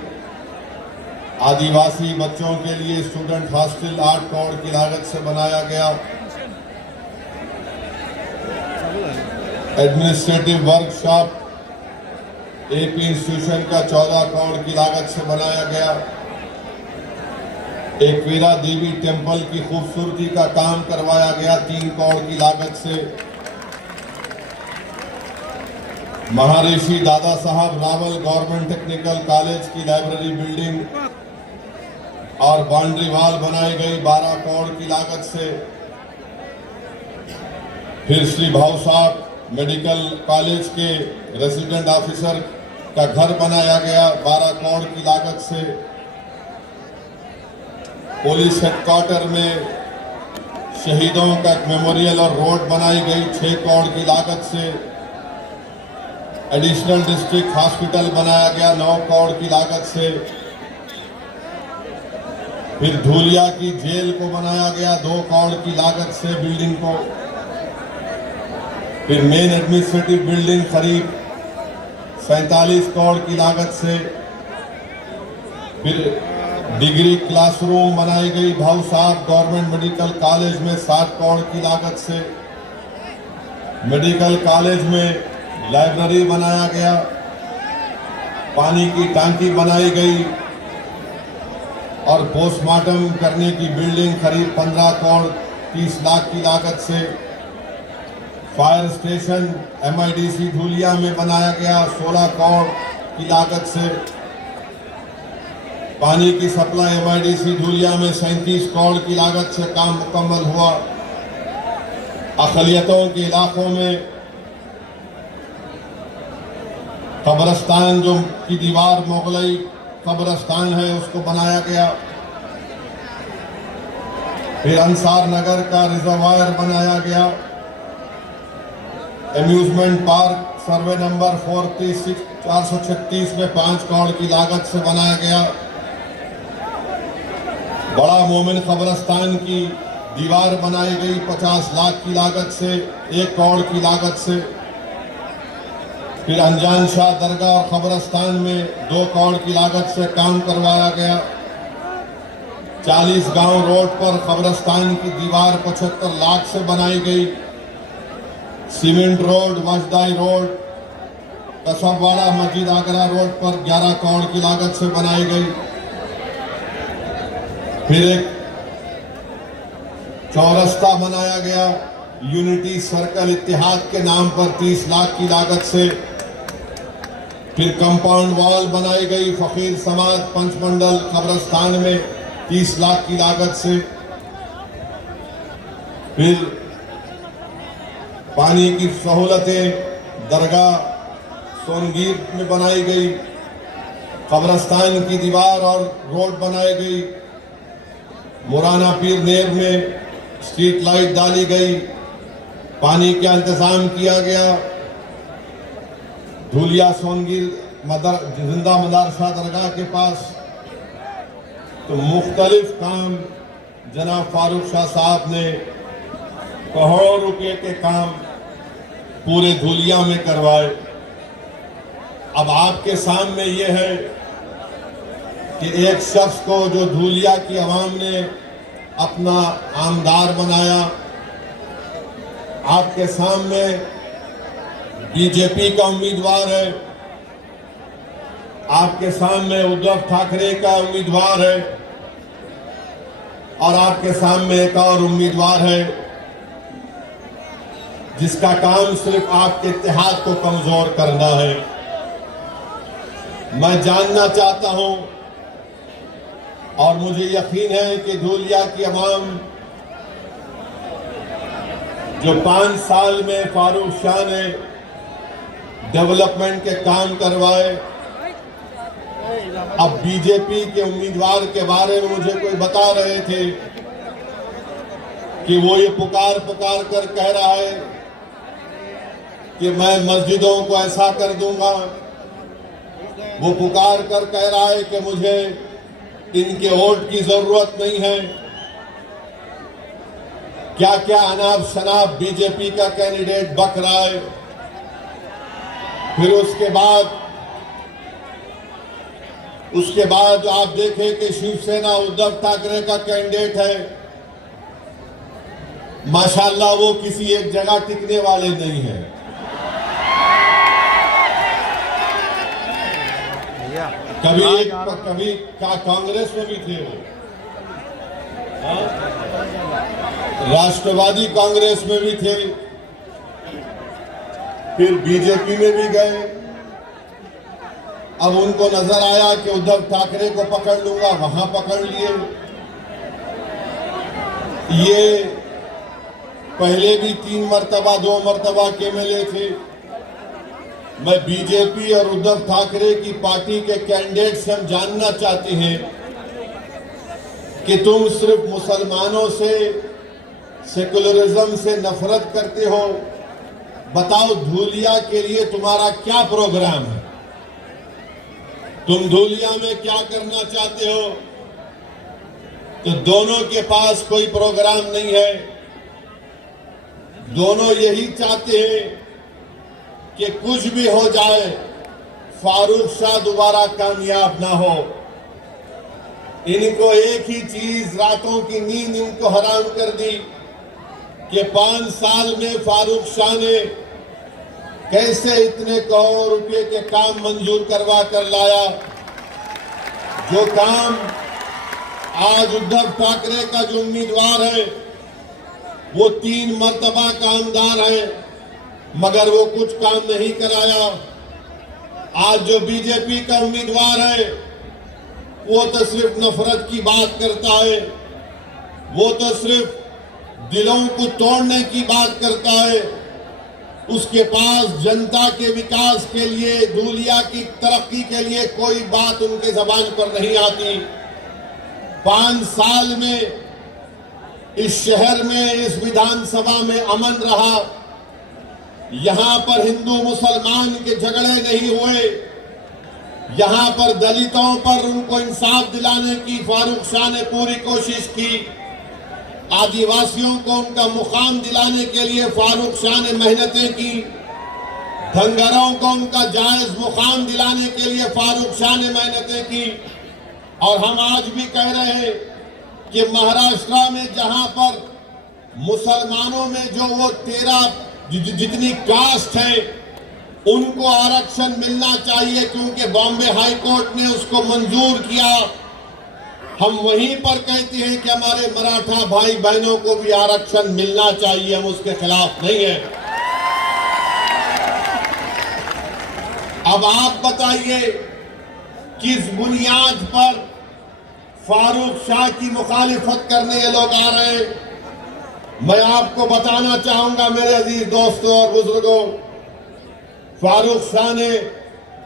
आदिवासी बच्चों के लिए स्टूडेंट हॉस्टल 8 करोड़ की लागत से बनाया गया। एडमिनिस्ट्रेटिव वर्कशॉप एपी इंस्टीट्यूशन का 14 करोड़ की लागत से बनाया गया। एक वीरा देवी टेम्पल की खूबसूरती का काम करवाया गया 3 करोड़ की लागत से। महर्षि Dada Saheb Rawal government technical college की लाइब्रेरी बिल्डिंग और बाउंड्री वॉल बनाई गई 12 करोड़ की लागत से। फिर श्री भाऊ साहब मेडिकल कॉलेज के रेजिडेंट ऑफिसर का घर बनाया गया 12 करोड़ की लागत से। पुलिस हेडक्वार्टर में शहीदों का मेमोरियल और रोड बनाई गई 6 करोड़ की लागत से। एडिशनल डिस्ट्रिक्ट हॉस्पिटल बनाया गया 9 करोड़ की लागत से। फिर धूलिया की जेल को बनाया गया 2 करोड़ की लागत से बिल्डिंग को। फिर मेन एडमिनिस्ट्रेटिव बिल्डिंग करीब 47 करोड़ की लागत से। फिर डिग्री क्लासरूम बनाई गई भाऊसाहब गवर्नमेंट मेडिकल कॉलेज में 60 करोड़ की लागत से। मेडिकल कॉलेज में लाइब्रेरी बनाया गया, पानी की टंकी बनाई गई और पोस्टमार्टम करने की बिल्डिंग करीब 15 करोड़ 30 लाख की लागत से। फायर स्टेशन MIDC धूलिया में बनाया गया 16 करोड़ की लागत से। पानी की सप्लाई MIDC धूलिया में 37 करोड़ की लागत से काम मुकम्मल हुआ। अक़लियतों के इलाकों में कब्रस्तान जो की दीवार मुगलई कब्रस्तान है उसको बनाया गया। फिर अंसार नगर का रिजर्वायर बनाया गया। एम्यूजमेंट पार्क सर्वे नंबर 436 में 5 करोड़ की लागत से बनाया गया। बड़ा मोमिन कब्रस्तान की दीवार बनाई गई 50 लाख की लागत से, 1 करोड़ की लागत से। फिर अनजान शाह दरगाह और कब्रस्तान में 2 करोड़ की लागत से काम करवाया गया। 40 गांव रोड पर कब्रस्तान की दीवार 75 लाख से बनाई गई। सीमेंट रोड, वजदाई रोड, कसबवाड़ा मस्जिद आगरा रोड पर 11 करोड़ की लागत से बनाई गई। फिर एक चौरस्ता बनाया गया यूनिटी सर्कल इत्तेहाद के नाम पर 30 लाख की लागत से। फिर कंपाउंड वॉल बनाई गई फकीर समाज पंचमंडल कब्रस्तान में 30 लाख की लागत से। फिर पानी की सहूलतें दरगाह सोनगीर में बनाई गई। कब्रस्तान की दीवार और रोड बनाई गई। मुराना पीर नेर में स्ट्रीट लाइट डाली गई। पानी का इंतजाम किया गया। धूलिया सोनगीर जिंदा मदरसा दरगाह के पास तो मुख्तलिफ काम जनाब फारूक शाह साहब ने करोड़ों रुपए के काम पूरे धूलिया में करवाए। अब आपके सामने ये है कि एक शख्स को जो धूलिया की आवाम ने अपना आमदार बनाया, आपके सामने बीजेपी का उम्मीदवार है, आपके सामने उद्धव ठाकरे का उम्मीदवार है और आपके सामने एक और उम्मीदवार है जिसका काम सिर्फ आपके इत्तेहाद को कमजोर करना है। मैं जानना चाहता हूं और मुझे यकीन है कि धूलिया की आवाम जो 5 साल में फारूक शाह ने डेवलपमेंट के काम करवाए, अब बीजेपी के उम्मीदवार के बारे में मुझे कोई बता रहे थे कि वो ये पुकार कर कह रहा है कि मैं मस्जिदों को ऐसा कर दूंगा। वो पुकार कर कह रहा है कि मुझे इनके वोट की जरूरत नहीं है। क्या क्या अनाप शनाप बीजेपी का कैंडिडेट बक रहा है। फिर उसके बाद आप देखें कि शिवसेना उद्धव ठाकरे का कैंडिडेट है। माशाल्लाह वो किसी एक जगह टिकने वाले नहीं है। कभी कांग्रेस में भी थे वो, राष्ट्रवादी कांग्रेस में भी थे, फिर बीजेपी में भी गए। अब उनको नजर आया कि उद्धव ठाकरे को पकड़ लूंगा, वहां पकड़ लिए। ये पहले भी 3 मर्तबा 2 मर्तबा के MLA थे। मैं बीजेपी और उद्धव ठाकरे की पार्टी के कैंडिडेट से हम जानना चाहते हैं कि तुम सिर्फ मुसलमानों से, सेकुलरिज्म से नफरत करते हो। बताओ धूलिया के लिए तुम्हारा क्या प्रोग्राम है? तुम धूलिया में क्या करना चाहते हो? तो दोनों के पास कोई प्रोग्राम नहीं है। दोनों यही चाहते हैं कि कुछ भी हो जाए, फारूक शाह दोबारा कामयाब ना हो। इनको एक ही चीज, रातों की नींद इनको हराम कर दी कि 5 साल में फारूक शाह ने कैसे इतने करोड़ रुपए के काम मंजूर करवा कर लाया। जो काम आज उद्धव ठाकरे का जो उम्मीदवार है वो 3 मर्तबा कामदार है, मगर वो कुछ काम नहीं कराया। आज जो बीजेपी का उम्मीदवार है वो तो सिर्फ नफरत की बात करता है, वो तो सिर्फ दिलों को तोड़ने की बात करता है। उसके पास जनता के विकास के लिए, धूलिया की तरक्की के लिए कोई बात उनके जबान पर नहीं आती। 5 साल में इस शहर में, इस विधानसभा में अमन रहा। यहां पर हिंदू मुसलमान के झगड़े नहीं हुए। यहां पर दलितों पर उनको इंसाफ दिलाने की फारूक शाह ने पूरी कोशिश की। आदिवासियों को उनका मुकाम दिलाने के लिए फारूक शाह ने मेहनतें की। धनगरों को उनका जायज मुकाम दिलाने के लिए फारूक शाह ने मेहनतें की। और हम आज भी कह रहे हैं कि महाराष्ट्र में जहां पर मुसलमानों में जो वो 13 जितनी कास्ट है उनको आरक्षण मिलना चाहिए, क्योंकि बॉम्बे हाई कोर्ट ने उसको मंजूर किया। हम वहीं पर कहते हैं कि हमारे मराठा भाई बहनों को भी आरक्षण मिलना चाहिए, हम उसके खिलाफ नहीं है। अब आप बताइए किस बुनियाद पर फारूक शाह की मुखालिफत करने ये लोग आ रहे हैं। मैं आपको बताना चाहूंगा मेरे अजीज दोस्तों और बुजुर्गों, फारूक शाह ने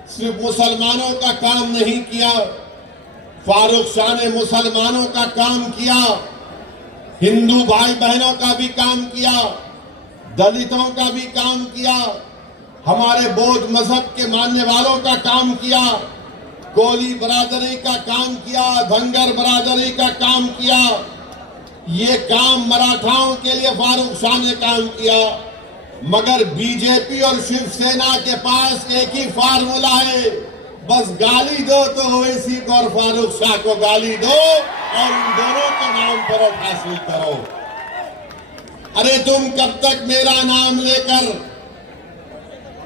सिर्फ मुसलमानों का काम नहीं किया, फारूक शाह ने मुसलमानों का काम किया, हिंदू भाई बहनों का भी काम किया, दलितों का भी काम किया, हमारे बौद्ध मजहब के मानने वालों का काम किया, कोली बरादरी का काम किया, धनगर बरादरी का काम किया। ये काम मराठाओं के लिए फारूक शाह ने काम किया। मगर बीजेपी और शिवसेना के पास एक ही फार्मूला है, बस गाली दो तो ओवैसी को और फारूक शाह को गाली दो और उन दोनों के नाम पर वोट हासिल करो। अरे तुम कब तक मेरा नाम लेकर,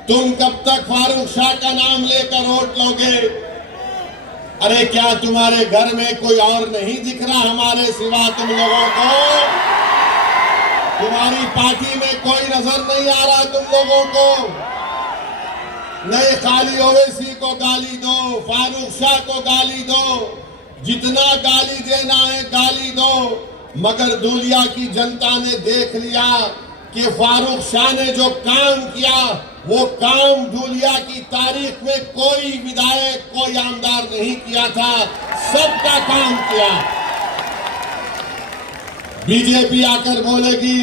तुम कब तक फारूक शाह का नाम लेकर वोट लोगे? अरे क्या तुम्हारे घर में कोई और नहीं दिख रहा हमारे सिवा तुम लोगों को? तुम्हारी पार्टी में कोई नजर नहीं आ रहा तुम लोगों को? नहीं, खाली ओवैसी को गाली दो, फारूक शाह को गाली दो, जितना गाली देना है गाली दो। मगर धूलिया की जनता ने देख लिया कि फारूक शाह ने जो काम किया वो काम धूलिया की तारीख में कोई विधायक, कोई आमदार नहीं किया था, सबका काम किया। बीजेपी आकर बोलेगी,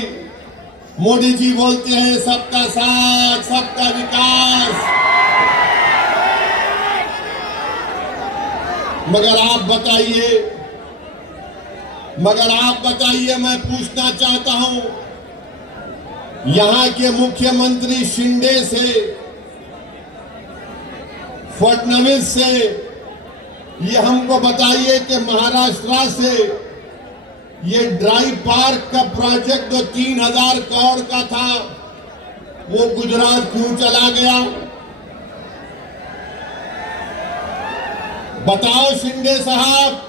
मोदी जी बोलते हैं सबका साथ, सबका विकास, मगर आप बताइए, मैं पूछना चाहता हूं यहां के मुख्यमंत्री शिंदे से, फडणवीस से, ये हमको बताइए कि महाराष्ट्र से ये ड्राई पार्क का प्रोजेक्ट जो 3000 करोड़ का था वो गुजरात क्यों चला गया? बताओ शिंदे साहब,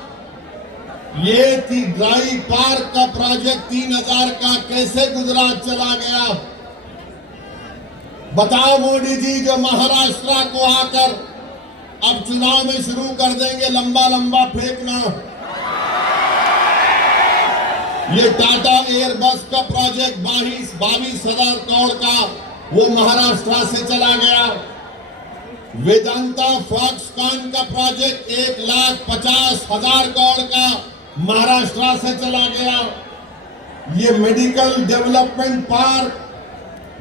ये ड्राई पार्क का प्रोजेक्ट 3000 का कैसे गुजरात चला गया? बताओ मोदी जी, जो महाराष्ट्र को आकर अब चुनाव में शुरू कर देंगे लंबा लंबा फेंकना। ये टाटा एयरबस का प्रोजेक्ट 22,000 करोड़ का वो महाराष्ट्र से चला गया। वेदांता फॉक्सकॉन का प्रोजेक्ट 1,50,000 करोड़ का महाराष्ट्र से चला गया। ये मेडिकल डेवलपमेंट पार्क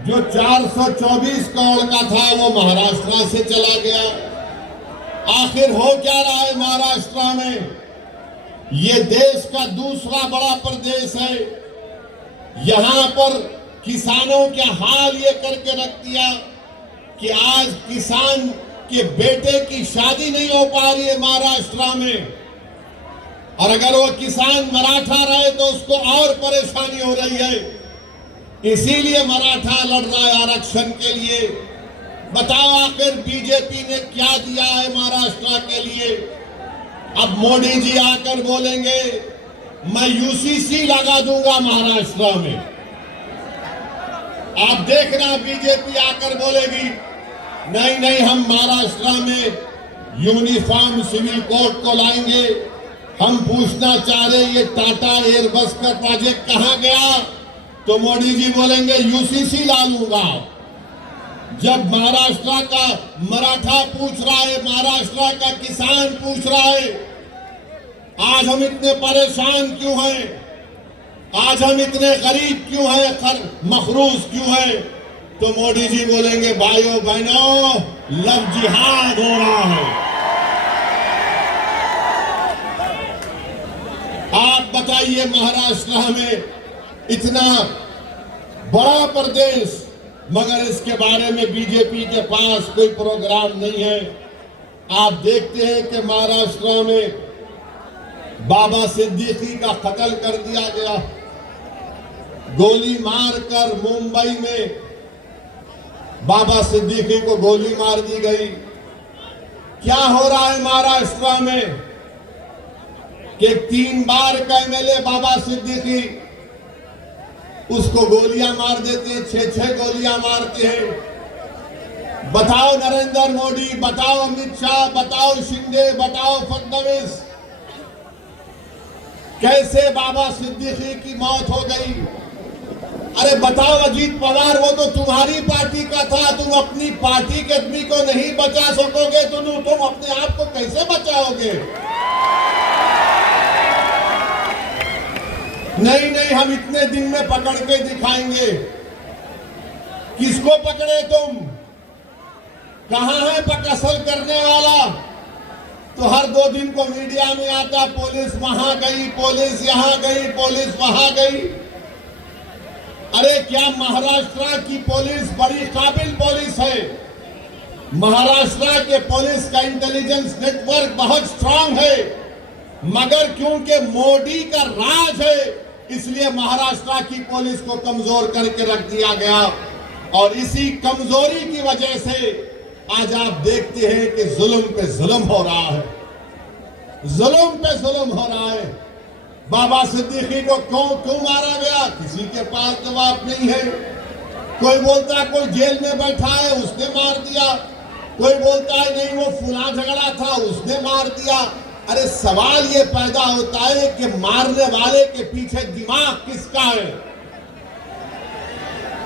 जो 424 करोड़ का था वो महाराष्ट्र से चला गया। आखिर हो क्या रहा है महाराष्ट्र में? ये देश का दूसरा बड़ा प्रदेश है। यहां पर किसानों के हाल ये करके रख दिया कि आज किसान के बेटे की शादी नहीं हो पा रही है महाराष्ट्र में। और अगर वो किसान मराठा रहे तो उसको और परेशानी हो रही है। इसीलिए मराठा लड़ रहा है आरक्षण के लिए। बताओ आखिर बीजेपी ने क्या दिया है महाराष्ट्र के लिए? अब मोदी जी आकर बोलेंगे मैं यूसीसी लगा दूंगा महाराष्ट्र में। आप देखना बीजेपी आकर बोलेगी नहीं नहीं, हम महाराष्ट्र में यूनिफॉर्म सिविल कोड को लाएंगे। हम पूछना चाह रहे ये टाटा एयरबस का प्रोजेक्ट कहां गया? तो मोदी जी बोलेंगे यूसीसी ला लूंगा। जब महाराष्ट्र का मराठा पूछ रहा है, महाराष्ट्र का किसान पूछ रहा है आज हम इतने परेशान क्यों हैं, आज हम इतने गरीब क्यों हैं, मखरूज क्यों हैं, तो मोदी जी बोलेंगे भाइयों बहनों लव जिहाद हो रहा है। आप बताइए महाराष्ट्र में इतना बड़ा प्रदेश, मगर इसके बारे में बीजेपी के पास कोई प्रोग्राम नहीं है। आप देखते हैं कि महाराष्ट्र में बाबा सिद्दीकी का कत्ल कर दिया गया, गोली मारकर मुंबई में बाबा सिद्दीकी को गोली मार दी गई। क्या हो रहा है महाराष्ट्र में कि 3 बार का एमएलए बाबा सिद्दीकी उसको गोलियां मार देते हैं, 6-6 गोलियां मारते हैं। बताओ नरेंद्र मोदी, बताओ अमित शाह, बताओ शिंदे, बताओ फडणवीस, कैसे बाबा सिद्दीकी की मौत हो गई? अरे बताओ अजीत पवार, वो तो तुम्हारी पार्टी का था, तुम अपनी पार्टी के आदमी को नहीं बचा सकोगे तो तुम अपने आप को कैसे बचाओगे? नहीं नहीं, हम इतने दिन में पकड़ के दिखाएंगे। किसको पकड़े तुम? कहां है पकसल करने वाला? तो हर 2 दिन को मीडिया में आता पुलिस वहां गई, पुलिस यहां गई, पुलिस वहां गई। अरे क्या महाराष्ट्र की पुलिस बड़ी काबिल पुलिस है? महाराष्ट्र के पुलिस का इंटेलिजेंस नेटवर्क बहुत स्ट्रांग है, मगर क्योंकि मोदी का राज है इसलिए महाराष्ट्र की पुलिस को कमजोर करके रख दिया गया। और इसी कमजोरी की वजह से आज आप देखते हैं कि जुल्म पे जुल्म हो रहा है, जुल्म पे जुल्म हो रहा है। बाबा सिद्दीकी को क्यों मारा गया? किसी के पास जवाब नहीं है। कोई बोलता है कोई जेल में बैठा है उसने मार दिया, कोई बोलता है नहीं वो फुला झगड़ा था उसने मार दिया। अरे सवाल ये पैदा होता है कि मारने वाले के पीछे दिमाग किसका है?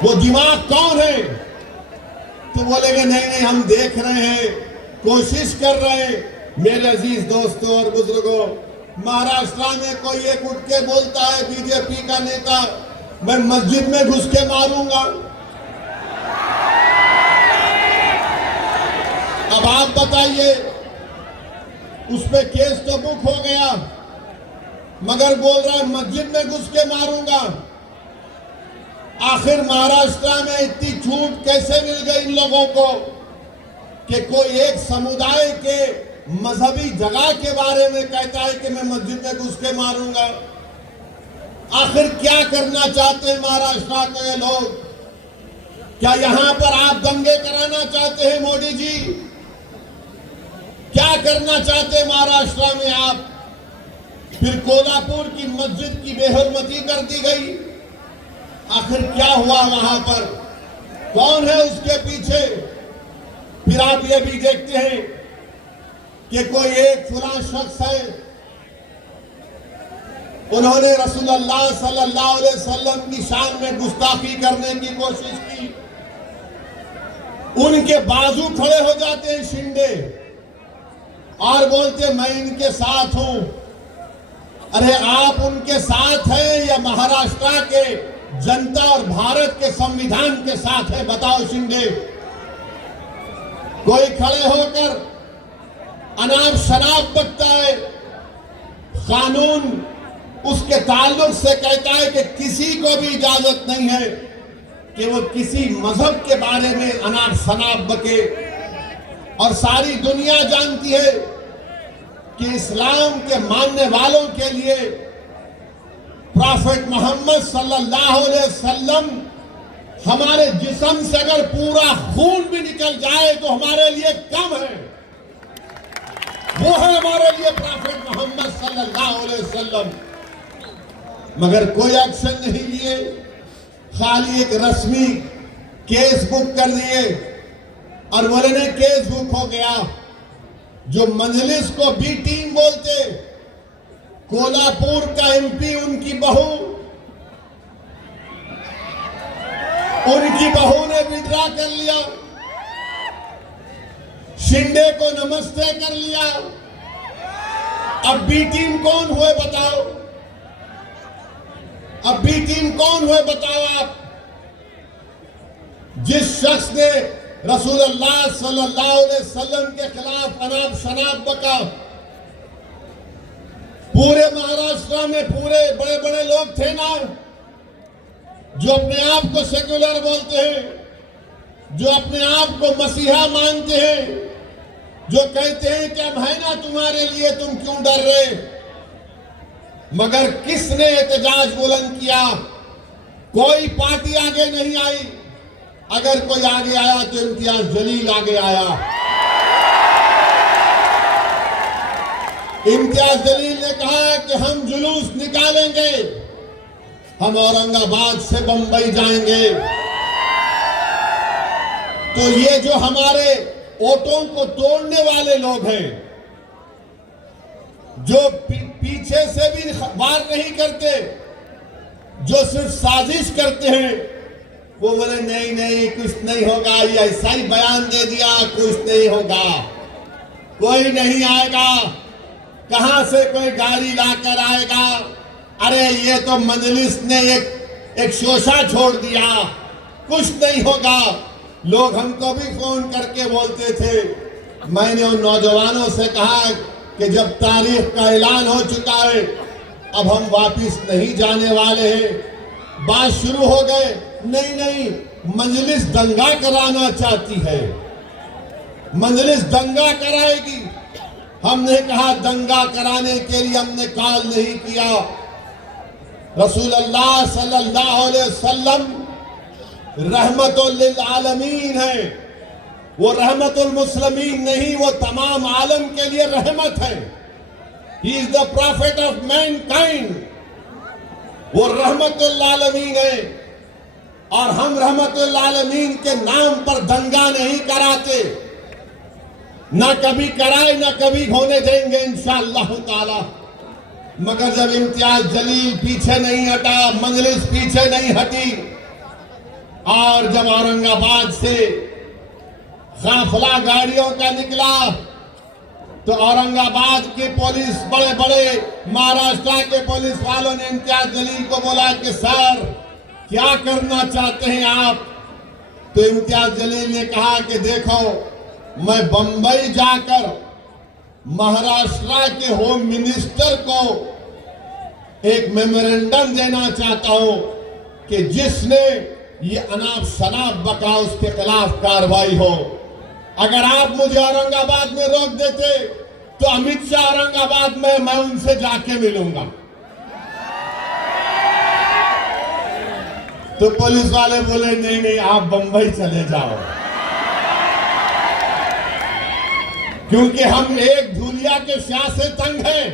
वो दिमाग कौन है? तो बोलेंगे नहीं नहीं, हम देख रहे हैं, कोशिश कर रहे हैं। मेरे अजीज दोस्तों और बुजुर्गों, महाराष्ट्र में कोई एक उठ के बोलता है बीजेपी का नेता, मैं मस्जिद में घुस के मारूंगा। अब आप बताइए, उस पे केस तो बुक हो गया, मगर बोल रहा है मस्जिद में घुस के मारूंगा। आखिर महाराष्ट्र में इतनी छूट कैसे मिल गई इन लोगों को कि कोई एक समुदाय के मजहबी जगह के बारे में कहता है कि मैं मस्जिद में घुस के मारूंगा? आखिर क्या करना चाहते हैं महाराष्ट्र के ये लोग? क्या यहां पर आप दंगे कराना चाहते हैं मोदी जी? क्या करना चाहते हैं महाराष्ट्र में आप? फिर कोल्हापुर की मस्जिद की बेहरमती कर दी गई। आखिर क्या हुआ वहां पर? कौन है उसके पीछे? फिर आप ये भी देखते हैं कि कोई एक फुला शख्स है, उन्होंने रसूलुल्लाह सल्लल्लाहु अलैहि वसल्लम की शान में गुस्ताखी करने की कोशिश की। उनके बाजू खड़े हो जाते हैं शिंदे और बोलते मैं इनके साथ हूं। अरे आप उनके साथ हैं या महाराष्ट्र के जनता और भारत के संविधान के साथ है? बताओ शिंदे। कोई खड़े होकर अनाप शराब बकता है, कानून उसके ताल्लुक से कहता है कि किसी को भी इजाजत नहीं है कि वो किसी मजहब के बारे में अनाप शराब बके। और सारी दुनिया जानती है कि इस्लाम के मानने वालों के लिए प्रॉफेट मोहम्मद सल्लल्लाहु अलैहि वसल्लम हमारे जिस्म से अगर पूरा खून भी निकल जाए तो हमारे लिए कम है। वो है हमारे लिए प्रॉफेट मोहम्मद सल्लल्लाहु अलैहि वसल्लम। मगर कोई एक्शन नहीं लिए, खाली एक रस्मी केस बुक कर दिए और बोले ने केस बुक हो गया। जो मजलिस को बी टीम बोलते, कोल्हापुर का एमपी उनकी बहू ने विड्रॉ कर लिया, शिंदे को नमस्ते कर लिया। अब बी टीम कौन हुए बताओ? अब बी टीम कौन हुए बताओ आप? जिस शख्स ने रसूलुल्लाह सल्लल्लाहु अलैहि वसल्लम के खिलाफ अनाप शनाप बका, पूरे महाराष्ट्र में पूरे बड़े बड़े लोग थे ना जो अपने आप को सेक्युलर बोलते हैं, जो अपने आप को मसीहा मानते हैं, जो कहते हैं कि हम है ना तुम्हारे लिए, तुम क्यों डर रहे? मगर किसने एहतजाज बुलंद किया? कोई पार्टी आगे नहीं आई। अगर कोई आगे आया तो इम्तियाज जलील आगे आया। इम्तियाज जलील ने कहा कि हम जुलूस निकालेंगे, हम औरंगाबाद से बंबई जाएंगे। तो ये जो हमारे वोटों को तोड़ने वाले लोग हैं, जो पीछे से भी वार नहीं करते, जो सिर्फ साजिश करते हैं, वो बोले नहीं नहीं कुछ नहीं होगा, ये ऐसा ही बयान दे दिया, कुछ नहीं होगा, कोई नहीं आएगा, कहां से कोई गाड़ी लाकर आएगा? अरे ये तो मजलिस ने एक शोशा छोड़ दिया, कुछ नहीं होगा। लोग हमको भी फोन करके बोलते थे। मैंने उन नौजवानों से कहा कि जब तारीख का ऐलान हो चुका है, अब हम वापिस नहीं जाने वाले हैं। बात शुरू हो गए, नहीं नहीं मजलिस दंगा कराना चाहती है, मजलिस दंगा कराएगी। हमने कहा दंगा कराने के लिए हमने कॉल नहीं किया। रसूलुल्लाह सल्लल्लाहु अलैहि वसल्लम रहमतुल लिल आलमीन है, वो रहमतुल मुस्लिमीन नहीं, वो तमाम आलम के लिए रहमत है। He is the profit of Mankind, वो रहमतुल आलमीन है। और हम रहमतुल आलमीन के नाम पर दंगा नहीं कराते, ना कभी कराए ना कभी होने देंगे इंशाअल्लाह ताला। मगर जब इम्तियाज जलील पीछे नहीं हटा, मजलिस पीछे नहीं हटी, और जब औरंगाबाद से काफिला गाड़ियों का निकला, तो औरंगाबाद की पुलिस, बड़े बड़े महाराष्ट्र के पुलिस वालों ने इम्तियाज जलील को बोला कि सर क्या करना चाहते हैं आप? तो इम्तियाज जलील ने कहा कि देखो, मैं बंबई जाकर महाराष्ट्र के होम मिनिस्टर को एक मेमोरेंडम देना चाहता हूं कि जिसने ये अनाप शनाप बका उसके खिलाफ कार्रवाई हो। अगर आप मुझे औरंगाबाद में रोक देते तो अमित शाह औरंगाबाद में, मैं उनसे जाके मिलूंगा। तो पुलिस वाले बोले नहीं नहीं आप बंबई चले जाओ, क्योंकि हम एक धूलिया के शाह से तंग हैं।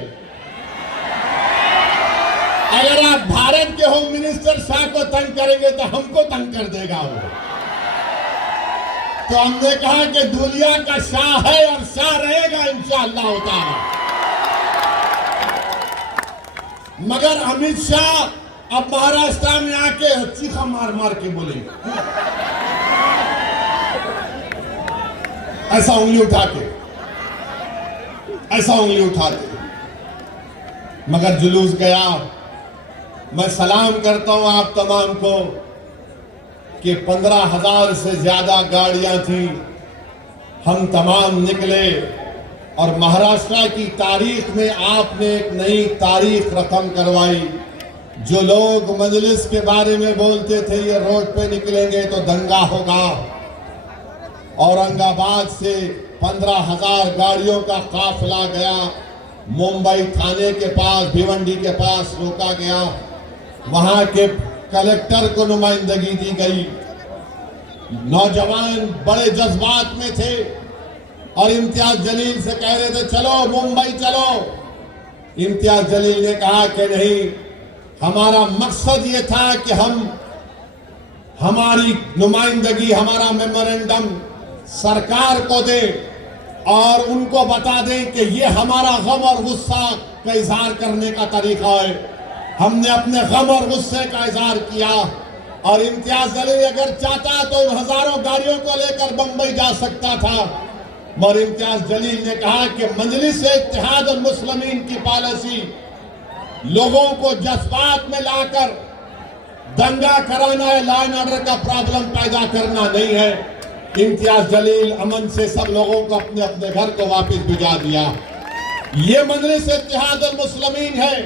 अगर आप भारत के होम मिनिस्टर शाह को तंग करेंगे तो हमको तंग कर देगा वो। तो हमने कहा कि धूलिया का शाह है और शाह रहेगा इंशाअल्लाह ताला। मगर अमित शाह अब महाराष्ट्र में आके चीखा मार मार के बोलेंगे, ऐसा उंगली उठा के, ऐसा उंगली उठाते। मगर जुलूस गया। मैं सलाम करता हूं आप तमाम को कि 15,000 से ज्यादा गाड़ियां थी, हम तमाम निकले और महाराष्ट्र की तारीख में आपने एक नई तारीख रकम करवाई। जो लोग मजलिस के बारे में बोलते थे ये रोड पे निकलेंगे तो दंगा होगा, औरंगाबाद से 15,000 गाड़ियों का काफिला गया मुंबई थाने के पास भिवंडी के पास रोका गया, वहां के कलेक्टर को नुमाइंदगी दी गई। नौजवान बड़े जज्बात में थे और इम्तियाज जलील से कह रहे थे चलो मुंबई चलो। इम्तियाज जलील ने कहा कि नहीं, हमारा मकसद ये था कि हम हमारी नुमाइंदगी, हमारा मेमोरेंडम सरकार को दें और उनको बता दें कि ये हमारा गम और गुस्सा का इजहार करने का तरीका है। हमने अपने गम और गुस्से का इजहार किया और इम्तियाज जलील अगर चाहता तो हजारों गाड़ियों को लेकर बंबई जा सकता था, मगर इम्तियाज जलील ने कहा कि मजलिस इत्तेहाद और मुस्लिमीन की पॉलिसी लोगों को जज्बात में लाकर दंगा कराना है, लॉ एंड ऑर्डर का प्रॉब्लम पैदा करना नहीं है। इम्तियाज जलील अमन से सब लोगों को अपने अपने घर को वापस भिजा दिया। ये मजलिस इत्तेहाद और मुस्लिमीन है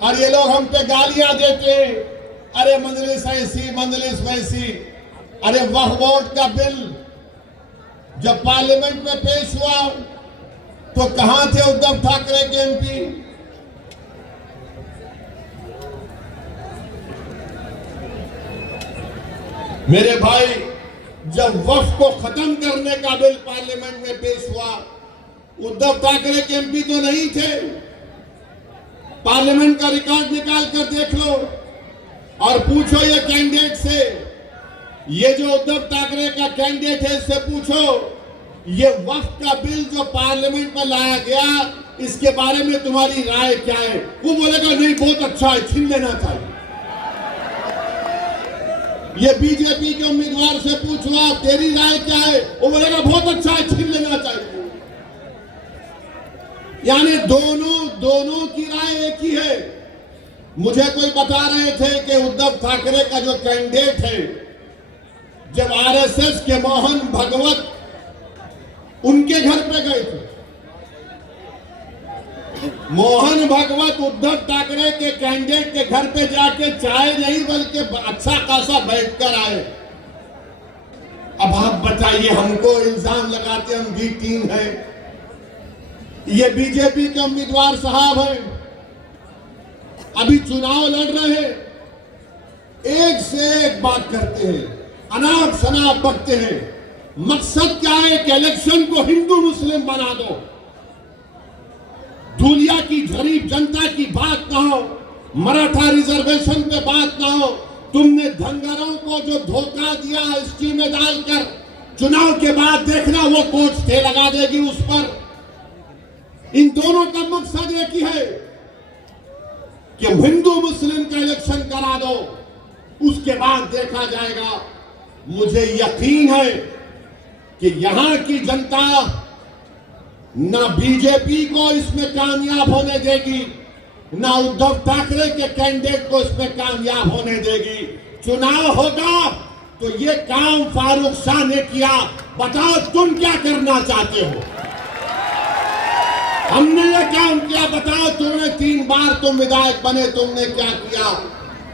और ये लोग हम पे गालियां देते, अरे मजलिस ऐसी मजलिस वैसी। अरे वक्फ बोर्ड का बिल जब पार्लियामेंट में पेश हुआ तो कहां थे उद्धव ठाकरे के एमपी? मेरे भाई, जब वक्फ को खत्म करने का बिल पार्लियामेंट में पेश हुआ, उद्धव ठाकरे के एमपी तो नहीं थे। पार्लियामेंट का रिकॉर्ड निकाल कर देख लो और पूछो ये कैंडिडेट से, ये जो उद्धव ठाकरे का कैंडिडेट है इससे पूछो, ये वक्फ का बिल जो पार्लियामेंट में लाया गया इसके बारे में तुम्हारी राय क्या है? वो बोलेगा नहीं बहुत अच्छा है, छीन लेना चाहिए। ये बीजेपी के उम्मीदवार से पूछो आप तेरी राय क्या है, वो बोलेगा बहुत अच्छा है, छीन लेना चाहिए। यानी दोनों की राय एक ही है। मुझे कोई बता रहे थे कि उद्धव ठाकरे का जो कैंडिडेट है, जब आरएसएस के मोहन भागवत उनके घर पे गए थे, मोहन भागवत उद्धव ठाकरे के कैंडिडेट के घर पे जाके चाय नहीं बल्कि अच्छा खासा बैठकर आए। अब आप बताइए, हमको इल्जाम लगाते हम बी टीम है, ये बीजेपी के उम्मीदवार साहब हैं, अभी चुनाव लड़ रहे हैं, एक से एक बात करते हैं, अनाप शनाप बकते हैं। मकसद क्या है कि इलेक्शन को हिंदू मुस्लिम बना दो, दुनिया की गरीब जनता की बात ना हो, मराठा रिजर्वेशन पे बात ना हो। तुमने धनगरों को जो धोखा दिया एसटी में डालकर, चुनाव के बाद देखना वो कोर्ट स्टे लगा देगी उस पर। इन दोनों का मकसद एक ही है कि हिंदू मुस्लिम का इलेक्शन करा दो, उसके बाद देखा जाएगा। मुझे यकीन है कि यहां की जनता ना बीजेपी को इसमें कामयाब होने देगी, ना उद्धव ठाकरे के कैंडिडेट को इसमें कामयाब होने देगी। चुनाव होगा तो ये काम फारूक शाह ने किया, बताओ तुम क्या करना चाहते हो? हमने ये काम किया, बताओ तुमने 3 बार तुम विधायक बने, तुमने क्या किया?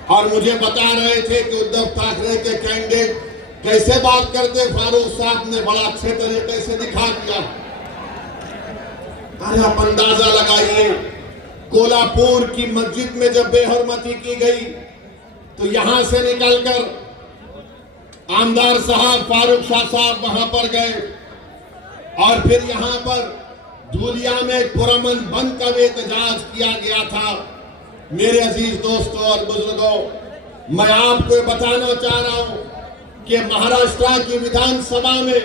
और मुझे बता रहे थे कि उद्धव ठाकरे के कैंडिडेट कैसे बात करते, फारूक साहब ने बड़ा अच्छे तरीके से दिखा दिया। अरे आप अंदाजा लगाइए, कोल्हापुर की मस्जिद में जब बेहरमती की गई तो यहां से निकलकर आमदार साहब फारूक शाह साहब वहां पर गए और फिर यहां पर धूलिया में पुरअमन बंद का भी एहतजाज किया गया था। मेरे अजीज दोस्तों और बुजुर्गों, मैं आपको बताना चाह रहा हूं कि महाराष्ट्र की विधानसभा में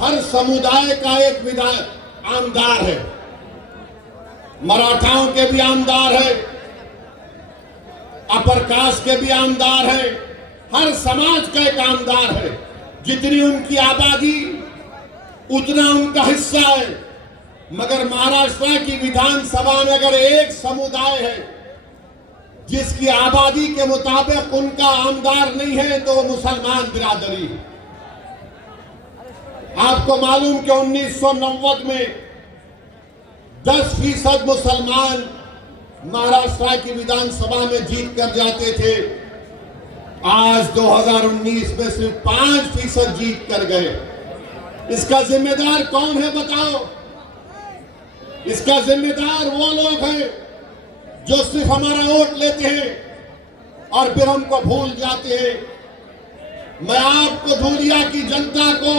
हर समुदाय का एक विधायक आमदार है, मराठाओं के भी आमदार है, अपर कास्ट के भी आमदार है, हर समाज का एक आमदार है। जितनी उनकी आबादी उतना उनका हिस्सा है। मगर महाराष्ट्र की विधानसभा में अगर एक समुदाय है जिसकी आबादी के मुताबिक उनका आमदार नहीं है तो वो मुसलमान बिरादरी है। आपको मालूम कि 1990 में 10% मुसलमान महाराष्ट्र की विधानसभा में जीत कर जाते थे। आज 2019 में सिर्फ 5% जीत कर गए। इसका जिम्मेदार कौन है बताओ? इसका जिम्मेदार वो लोग हैं जो सिर्फ हमारा वोट लेते हैं और फिर हमको भूल जाते हैं। मैं आपको धूलिया की जनता को,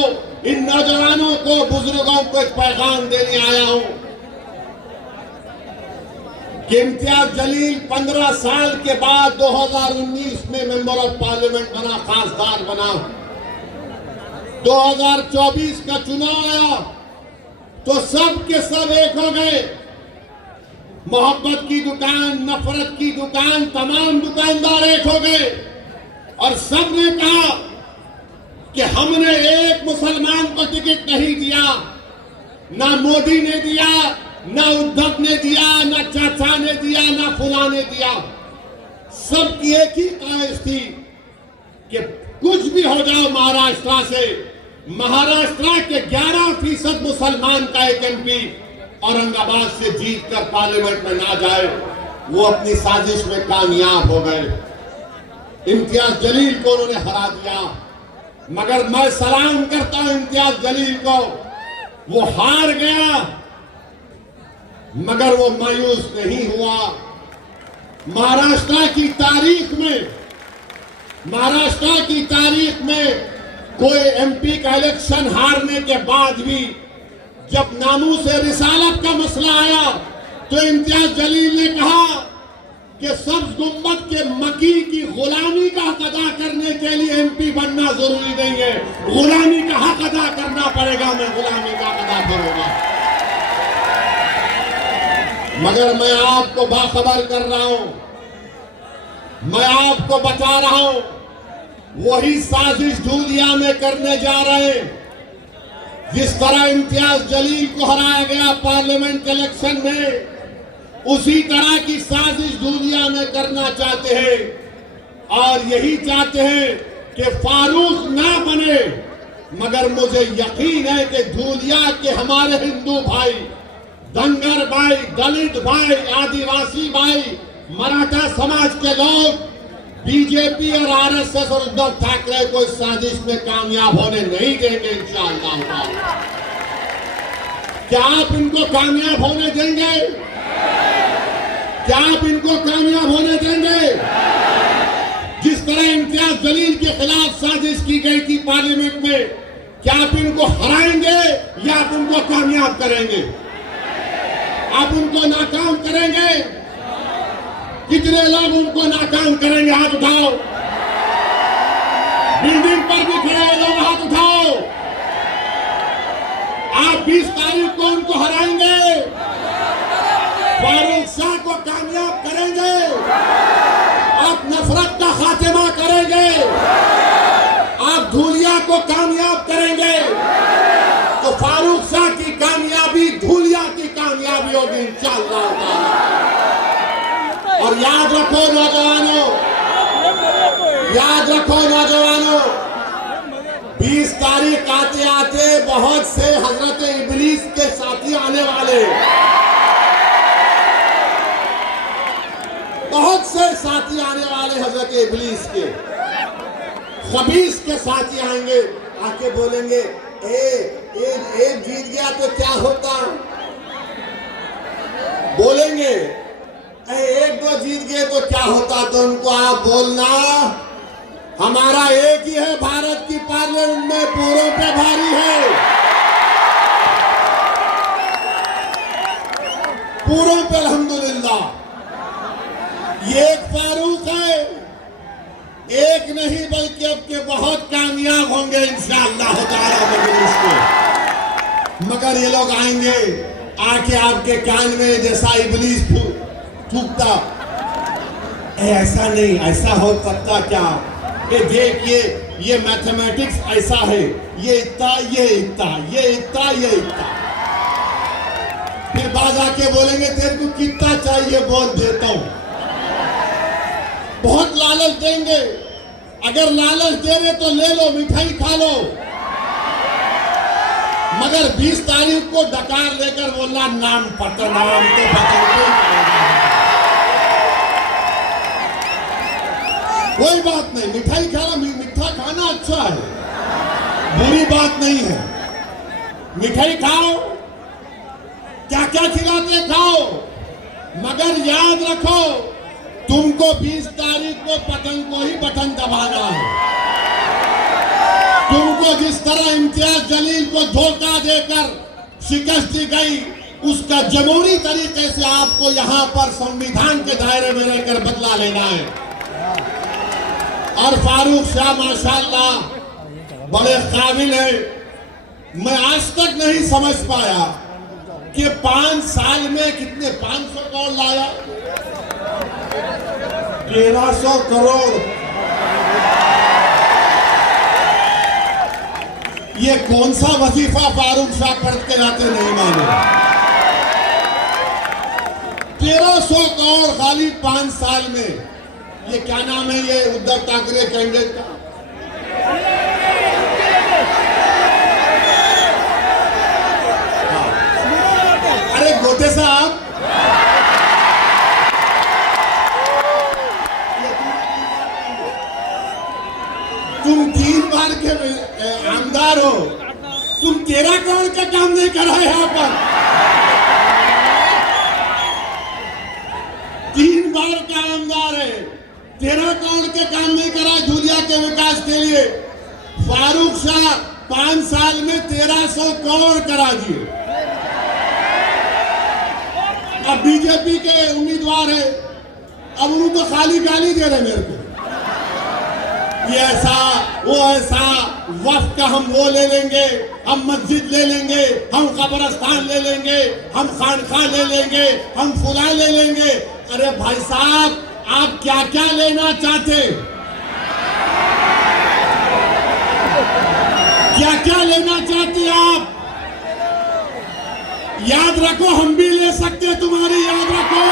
इन नौजवानों को, बुजुर्गों को एक पैगाम देने आया हूं कि इम्तियाज जलील 15 साल के बाद 2019 में मेंबर ऑफ पार्लियामेंट बना, खासदार बना। 2024 का चुनाव आया तो सब के सब एक हो गए। मोहब्बत की दुकान, नफरत की दुकान, तमाम दुकानदार एक हो गए और सब ने कहा कि हमने एक मुसलमान को टिकट नहीं दिया, ना मोदी ने दिया, ना उद्धव ने दिया, ना चाचा ने दिया, ना फुला ने दिया। सबकी एक ही ख्वाहिश थी कि कुछ भी हो जाओ महाराष्ट्र से, महाराष्ट्र के 11% मुसलमान का एक एमपी औरंगाबाद से जीतकर पार्लियामेंट में ना जाए। वो अपनी साजिश में कामयाब हो गए। इम्तियाज जलील को उन्होंने हरा दिया। मगर मैं सलाम करता हूं इम्तियाज जलील को, वो हार गया मगर वो मायूस नहीं हुआ। महाराष्ट्र की तारीख में कोई एमपी का इलेक्शन हारने के बाद भी जब नामू से रिसालत का मसला आया तो इम्तियाज जलील ने कहा कि सब्ज गुम्बद के मकी की गुलामी का हक अदा करने के लिए एमपी बनना जरूरी नहीं है, गुलामी का हक अदा करना पड़ेगा, मैं गुलामी का हक अदा करूंगा। मगर मैं आपको बाखबर कर रहा हूं, मैं आपको बता रहा हूं, वही साजिश धूलिया में करने जा रहे हैं। जिस तरह इम्तियाज जलील को हराया गया पार्लियामेंट के इलेक्शन में, उसी तरह की साजिश धूलिया में करना चाहते हैं और यही चाहते हैं कि फारूक ना बने। मगर मुझे यकीन है कि धूलिया के हमारे हिंदू भाई, धनगर भाई, दलित भाई, आदिवासी भाई, मराठा समाज के लोग बीजेपी और आरएसएस और उद्धव ठाकरे को इस साजिश में कामयाब होने नहीं देंगे इंशाअल्लाह। क्या आप इनको कामयाब होने देंगे? क्या आप इनको कामयाब होने देंगे? जिस तरह इम्तियाज जलील के खिलाफ साजिश की गई थी पार्लियामेंट में, क्या आप इनको हराएंगे या आप उनको कामयाब करेंगे? आप उनको नाकाम करेंगे? कितने लोग उनको नाकाम करेंगे? हाथ उठाओ। बिल्डिंग पर भी खड़े लोग हाथ उठाओ। आप 20 तारीख को उनको हराएंगे, फारूक शाह को कामयाब करेंगे, आप नफरत का खात्मा करेंगे, आप धूलिया को कामयाब करेंगे, तो फारूक शाह की कामयाबी धूलिया की कामयाबी होगी इंशाअल्लाह। और याद रखो नौजवानों, 20 तारीख आते आते बहुत से हजरत इब्लीस के साथी आने वाले, बहुत से साथी आने वाले हजरत इब्लीस के, खबीस के साथी आएंगे, आके बोलेंगे एक जीत गया तो क्या होता, बोलेंगे एक दो जीत गए तो क्या होता। तो उनको आप बोलना, हमारा एक ही है, भारत की पार्लियामेंट में पूरों पे भारी है, पूरों पे अल्हम्दुलिल्लाह। ये एक फारूक है, एक नहीं बल्कि अब के बहुत कामयाब होंगे इंशाअल्लाह ताला मजलिस को। मगर ये लोग आएंगे, आके आपके कान में जैसा इब्लीस थूकता, ऐसा नहीं, ऐसा हो सकता क्या, ये देखिए ये मैथमेटिक्स ऐसा है, ये इतना, ये इतना, ये इतना, ये इतना। फिर बाद आके बोलेंगे तेरे को कितना चाहिए, बोल देता हूं। बहुत लालच देंगे, अगर लालच दे रहे तो ले लो, मिठाई खा लो। मगर 20 तारीख को डकार लेकर बोलना नाम पता, नाम तो कोई बात नहीं, मिठाई खाना, मीठा खाना अच्छा है, बुरी बात नहीं है। मिठाई खाओ, क्या क्या खिलाते खाओ, मगर याद रखो तुमको 20 तारीख को पतंग को ही बटन दबाना है। तुमको जिस तरह इम्तियाज जलील को धोखा देकर शिकस्त दी गई, उसका जमहूरी तरीके से आपको यहां पर संविधान के दायरे में रहकर बदला लेना है। और फारूक शाह माशाअल्लाह बड़े काबिल है। मैं आज तक नहीं समझ पाया कि 5 साल में कितने 500 करोड़ लाया, 1300 करोड़। ये कौन सा वजीफा फारूक शाह करते जाते नहीं माने। 1300 करोड़ खाली 5 साल में। ये क्या नाम है ये उद्धव ठाकरे कैंडिडेट का? अरे गोटे साहब, तुम 3 बार के आमदार हो, तुम 13 करोड़ का काम नहीं करा है यहाँ पर। 3 बार का आमदार है, 13 करोड़ के काम नहीं करा है धुलिया के विकास के लिए। फारूक शाह 5 साल में 1300 करोड़ करा दिए। अब बीजेपी के उम्मीदवार है, अब उनको खाली गाली दे रहे मेरे को, ये ऐसा वो ऐसा, वक्फ का हम वो ले लेंगे, हम मस्जिद ले लेंगे, हम कब्रिस्तान ले लेंगे, हम खानखा ले लेंगे, हम फुला ले लेंगे। अरे भाई साहब, आप क्या क्या लेना चाहते, क्या क्या लेना चाहते आप? याद रखो, हम भी ले सकते, तुम्हारी याद रखो।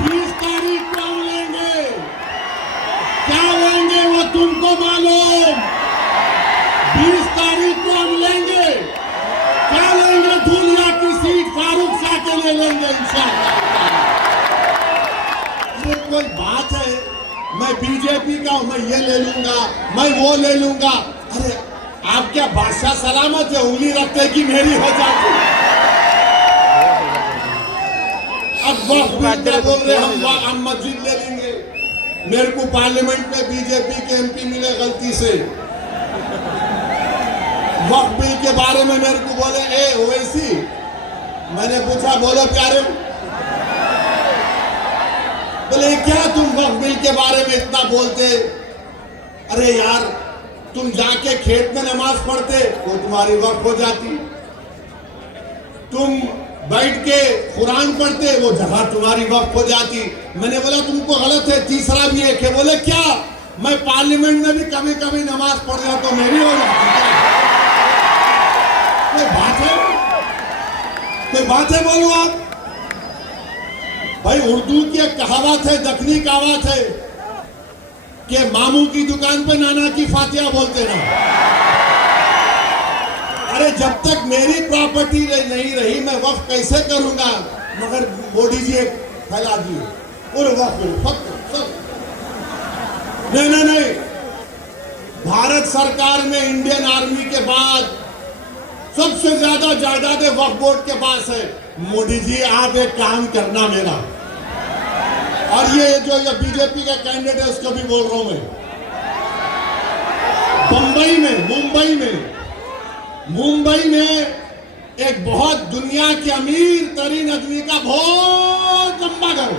20 तारीख को हम लेंगे, क्या लेंगे वो तुमको मालूम। 20 तारीख को हम लेंगे, क्या लेंगे? धुलिया की सीट फारूक शाह के लिए लेंगे इंशाअल्लाह। ये कोई बात है? मैं बीजेपी का हूं, मैं ये ले लूंगा, मैं वो ले लूंगा। अरे आप क्या बादशाह सलामत है, उंगली रखते कि मेरी हो जाती। अब वक्त बोल रहे हम मस्जिद ले लेंगे। मेरे को पार्लियामेंट में बीजेपी के एमपी मिले गलती से, वक्त बिल के बारे में मेरे को बोले ए ओवैसी। मैंने पूछा बोलो प्यारे, बोले क्या तुम वक्त बिल के बारे में इतना बोलते? अरे यार, तुम जाके खेत में नमाज पढ़ते, वो तुम्हारी वक्त हो जाती। तुम बैठ के कुरान पढ़ते, वो जगह तुम्हारी वक्त हो जाती। मैंने बोला तुमको गलत है। तीसरा भी एक है। बोले क्या? मैं पार्लियामेंट में भी कभी कभी नमाज पढ़ जाता तो मेरी हो जाती। कोई बात है? कोई बात है? बोलो आप भाई। उर्दू की एक कहावत है, दखनी कहावत है कि मामू की दुकान पे नाना की फातिहा बोलते ना। अरे जब तक मेरी प्रॉपर्टी नहीं रही, मैं वक्फ कैसे करूंगा? मगर मोदी जी फैला दिए और वक्फ नहीं। भारत सरकार में इंडियन आर्मी के बाद सबसे ज्यादा जायदादें वक्फ बोर्ड के पास है। मोदी जी आप एक काम करना मेरा, और ये जो बीजेपी का कैंडिडेट है उसको भी बोल रहा हूं मैं, मुंबई में एक बहुत दुनिया के अमीर तरीन आदमी का बहुत लंबा घर है।